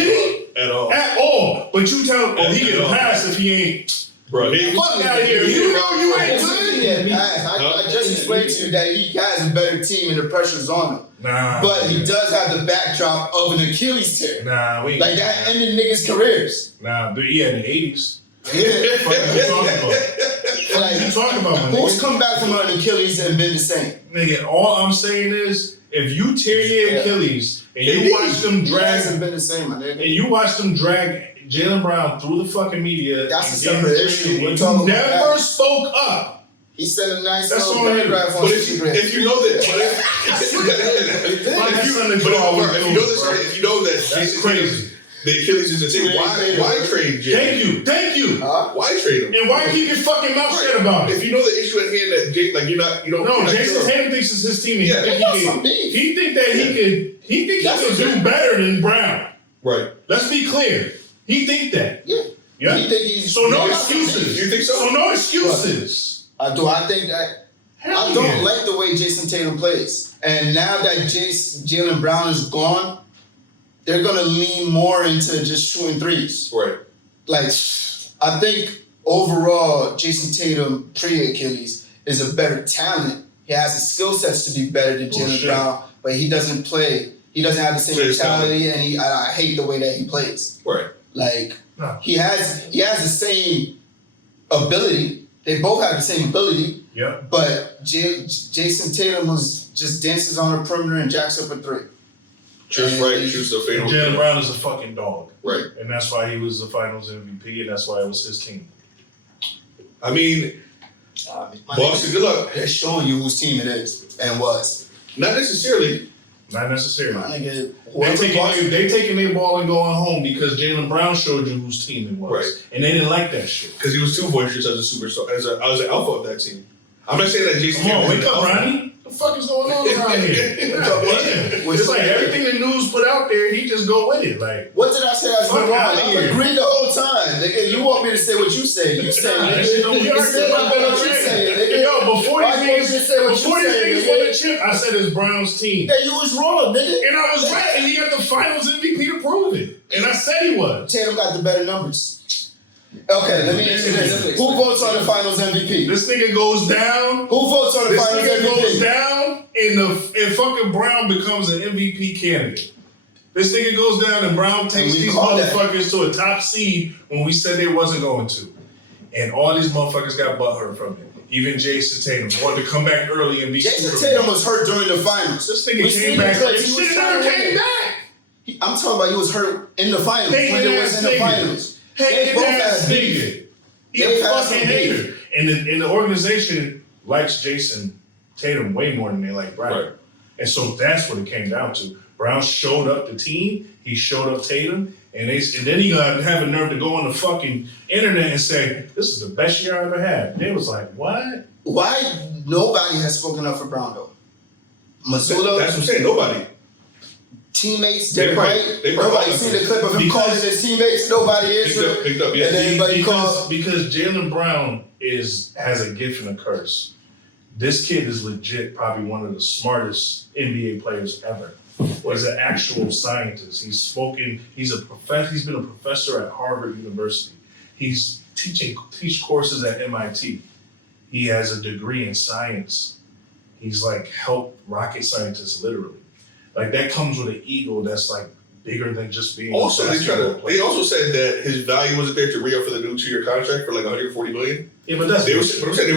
at all. At all. But you tell him, he can pass if he ain't. Bro, fuck out of here. You know you ain't good. I just explained to you that he has a better team and the pressure's on him. Nah. But he does have the backdrop of an Achilles tear. Nah, we ain't. Like that ended niggas' careers. Nah, but yeah, in the 80s. Yeah. What you talking about? Who's come back from an Achilles and been the same? Nigga, all I'm saying is, if you tear your Achilles and you watch them drag, hasn't been the same, my nigga. and you watch them drag Jaylen Brown through the fucking media, that's a separate issue. We're talking about never spoke up. He said a nice That's little paragraph on Instagram. If you know that, if you know that, that's crazy. The Achilles is a thing. Why trade Jay? Thank you. Why trade him? And why keep your fucking mouth shut about it? If you know the issue at hand that Jay, like you don't. No, Jason Tatum thinks it's his team. And he think that he could do better than Brown. Right. Let's be clear. He think that. Yeah. He think he's, so no excuses. You think so? So no excuses. Do I think that? I don't like the way Jason Tatum plays, and now that Jaylen Brown is gone, they're gonna lean more into just shooting threes. Right. Like, I think overall, Jason Tatum, pre-Achilles, is a better talent. He has the skill sets to be better than Jaylen Brown, but he doesn't play. He doesn't have the same mentality, and I hate the way that he plays. Right. Like, he has the same ability. They both have the same ability. Yeah. But Jason Tatum just dances on the perimeter and jacks up a three. Just right, shoots the fatal. Jaylen Brown is a fucking dog. Right. And that's why he was the Finals MVP, and that's why it was his team. I mean, Boston, good luck. They're showing you whose team it is and was. Not necessarily. Not necessarily. They taking their ball and going home because Jaylen Brown showed you whose team it was. Right. And they didn't like that shit. Because he was too boisterous as a superstar. I was an alpha of that team. I'm not saying that Jason Come on, Tatum wake up, Ronnie. What the fuck is going on around here? It's like everything the news put out there, he just go with it. Like, what did I say that's wrong? I agreed the whole time. Nigga, you want me to say what you say? You say it. You said what you say. Yo, before these niggas won the chip, I said it's Brown's team. Yeah, you was wrong, nigga. And I was right, and he had the Finals MVP to prove it. And I said he was. Tatum got the better numbers. Okay, let me answer this. Who votes on the Finals MVP? This nigga goes down. Who votes on the Finals MVP? This nigga goes down, and fucking Brown becomes an MVP candidate. This nigga goes down, and Brown takes these motherfuckers to a top seed when we said they wasn't going to. and all these motherfuckers got butthurt from it. Even Jason Tatum wanted to come back early and be Jason Superman. Tatum was hurt during the finals. This nigga came back. This shit never came back. I'm talking about he was hurt in the finals. Hating when it was ass in the nigga. finals. Hating both ass had beef. nigga. He They a had fucking some hater. And the organization likes Jason Tatum way more than they like Brown. Right. And so that's what it came down to. Brown showed up the team. He showed up Tatum. And then he have a nerve to go on the fucking internet and say, this is the best year I ever had. They was like, what? Why nobody has spoken up for Brown though? Mazzulla, That's what I'm saying. Nobody. teammates, They Derek probably- White. they probably Nobody called seen him. the clip of him Because- calling his teammates. Nobody answered. Picked up, yeah. And then everybody called. Because Jaylen Brown has a gift and a curse. This kid is legit probably one of the smartest NBA players ever. He's an actual scientist. He's spoken. He's been a professor at Harvard University. He's teach courses at MIT. He has a degree in science. He's like helped rocket scientists literally. Like that comes with an ego that's like bigger than just being Also, a basketball player. they also said that his value wasn't there to re-up for the new 2-year contract for like $140 million. Yeah, but that's They were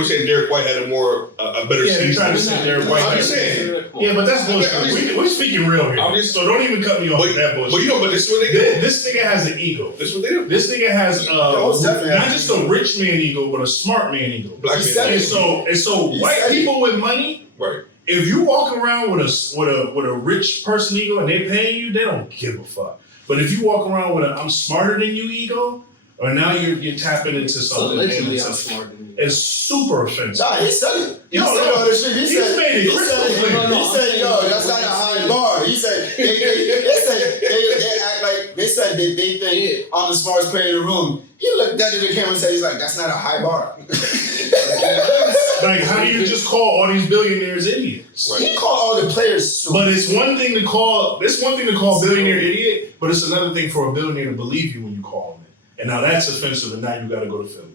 saying Derek White had a better yeah, they season. trying to say Derek White. I'm just saying. Yeah, but that's bullshit. I'm just- We're speaking real I'm here. just- So don't even cut me off with that bullshit. But this is what they do. This nigga has an ego. This is what they do. This nigga has Most definitely not has just a rich man ego, but a smart man ego. Black He man. said And so He white said it. people with money, Right. if you walk around with a rich person ego and they paying you, they don't give a fuck. But if you walk around with a I'm smarter than you ego, or now you're tapping into So something, and allegedly, it's, I'm smarter than you. it's super offensive. Nah, he said it. He No, said no. all this shit. He He's said, made it he crystal said, clear. he said, yo, that's not a high bar. He said, they act like, they said they think I'm the smartest player in the room. He looked dead at the camera and said, he's like, that's not a high bar. Like, how do you just call all these billionaires idiots? He called all the players stupid. But it's one thing to call billionaire idiot, but it's another thing for a billionaire to believe you when you call him it. And now that's offensive, and now you got to go to Philly.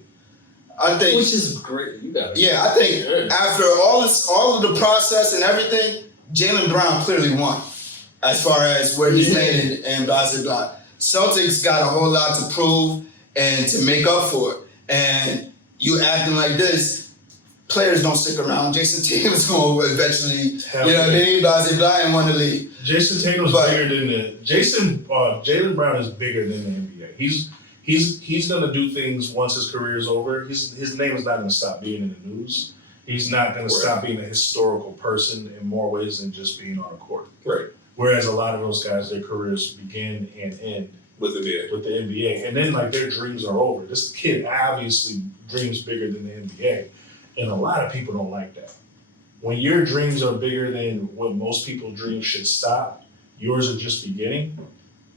I think, Which is great. You got it. yeah, I think after all of the process and everything, Jaylen Brown clearly won as far as where he's landed and blah, blah, blah. Celtics got a whole lot to prove and to make up for it. And you acting like this, players don't stick around. Jason Tatum's going to eventually, you know what I mean, blah, blah, blah, and won the league. Jason Tatum's But- bigger than Jaylen Brown is bigger than the NBA. He's gonna do things once his career is over. His name is not gonna stop being in the news. He's not gonna stop being a historical person in more ways than just being on a court. Right. Whereas a lot of those guys, their careers begin and end With the NBA. with the NBA, and then like their dreams are over. This kid obviously dreams bigger than the NBA, and a lot of people don't like that. When your dreams are bigger than what most people's dreams should stop, yours are just beginning.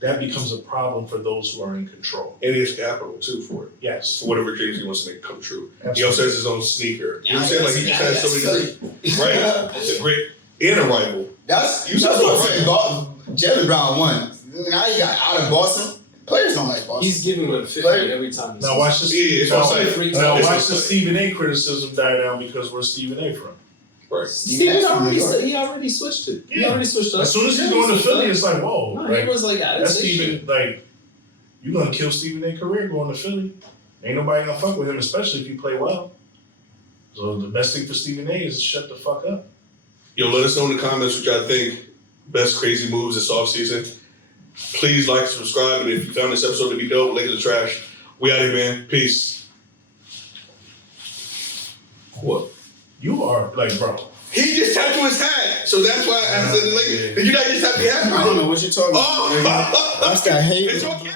That becomes a problem for those who are in control. And he has capital too for it. Yes. For whatever dreams he wants to make come true. He Absolutely. also has his own sneaker. You know what I'm saying? Like he just has so many right. It's a great and a rival. That's You said what I'm so, saying. Jaylen Brown won. Now he got out of Boston. Players don't like Boston. He's giving him 50 Player- every time. he Now sees watch him. this. Yeah, it's now, on site. free now It's watch on the site. Stephen A. criticism die down because where's Stephen A. from? Right. Steven That's from New already York. said he already switched it. He Yeah. already switched up. As soon as he's Yeah, going to switched Philly, up. it's like, whoa. No, Like, he was like, that's shit. Stephen, like, you're going to kill Stephen A.'s career going to Philly. Ain't nobody going to fuck with him, especially if you play well. So the best thing for Stephen A. is to shut the fuck up. Yo, let us know in the comments what y'all think. Best crazy moves this offseason. Please like, subscribe, and if you found this episode to be dope, link in the trash. We out here, man. Peace. What? You are, like, bro. He just tattooed his hat, so that's why I said, like, Yeah. did you not just tap your hat? I don't know what you're talking about. Oh, That's that hate. it's okay.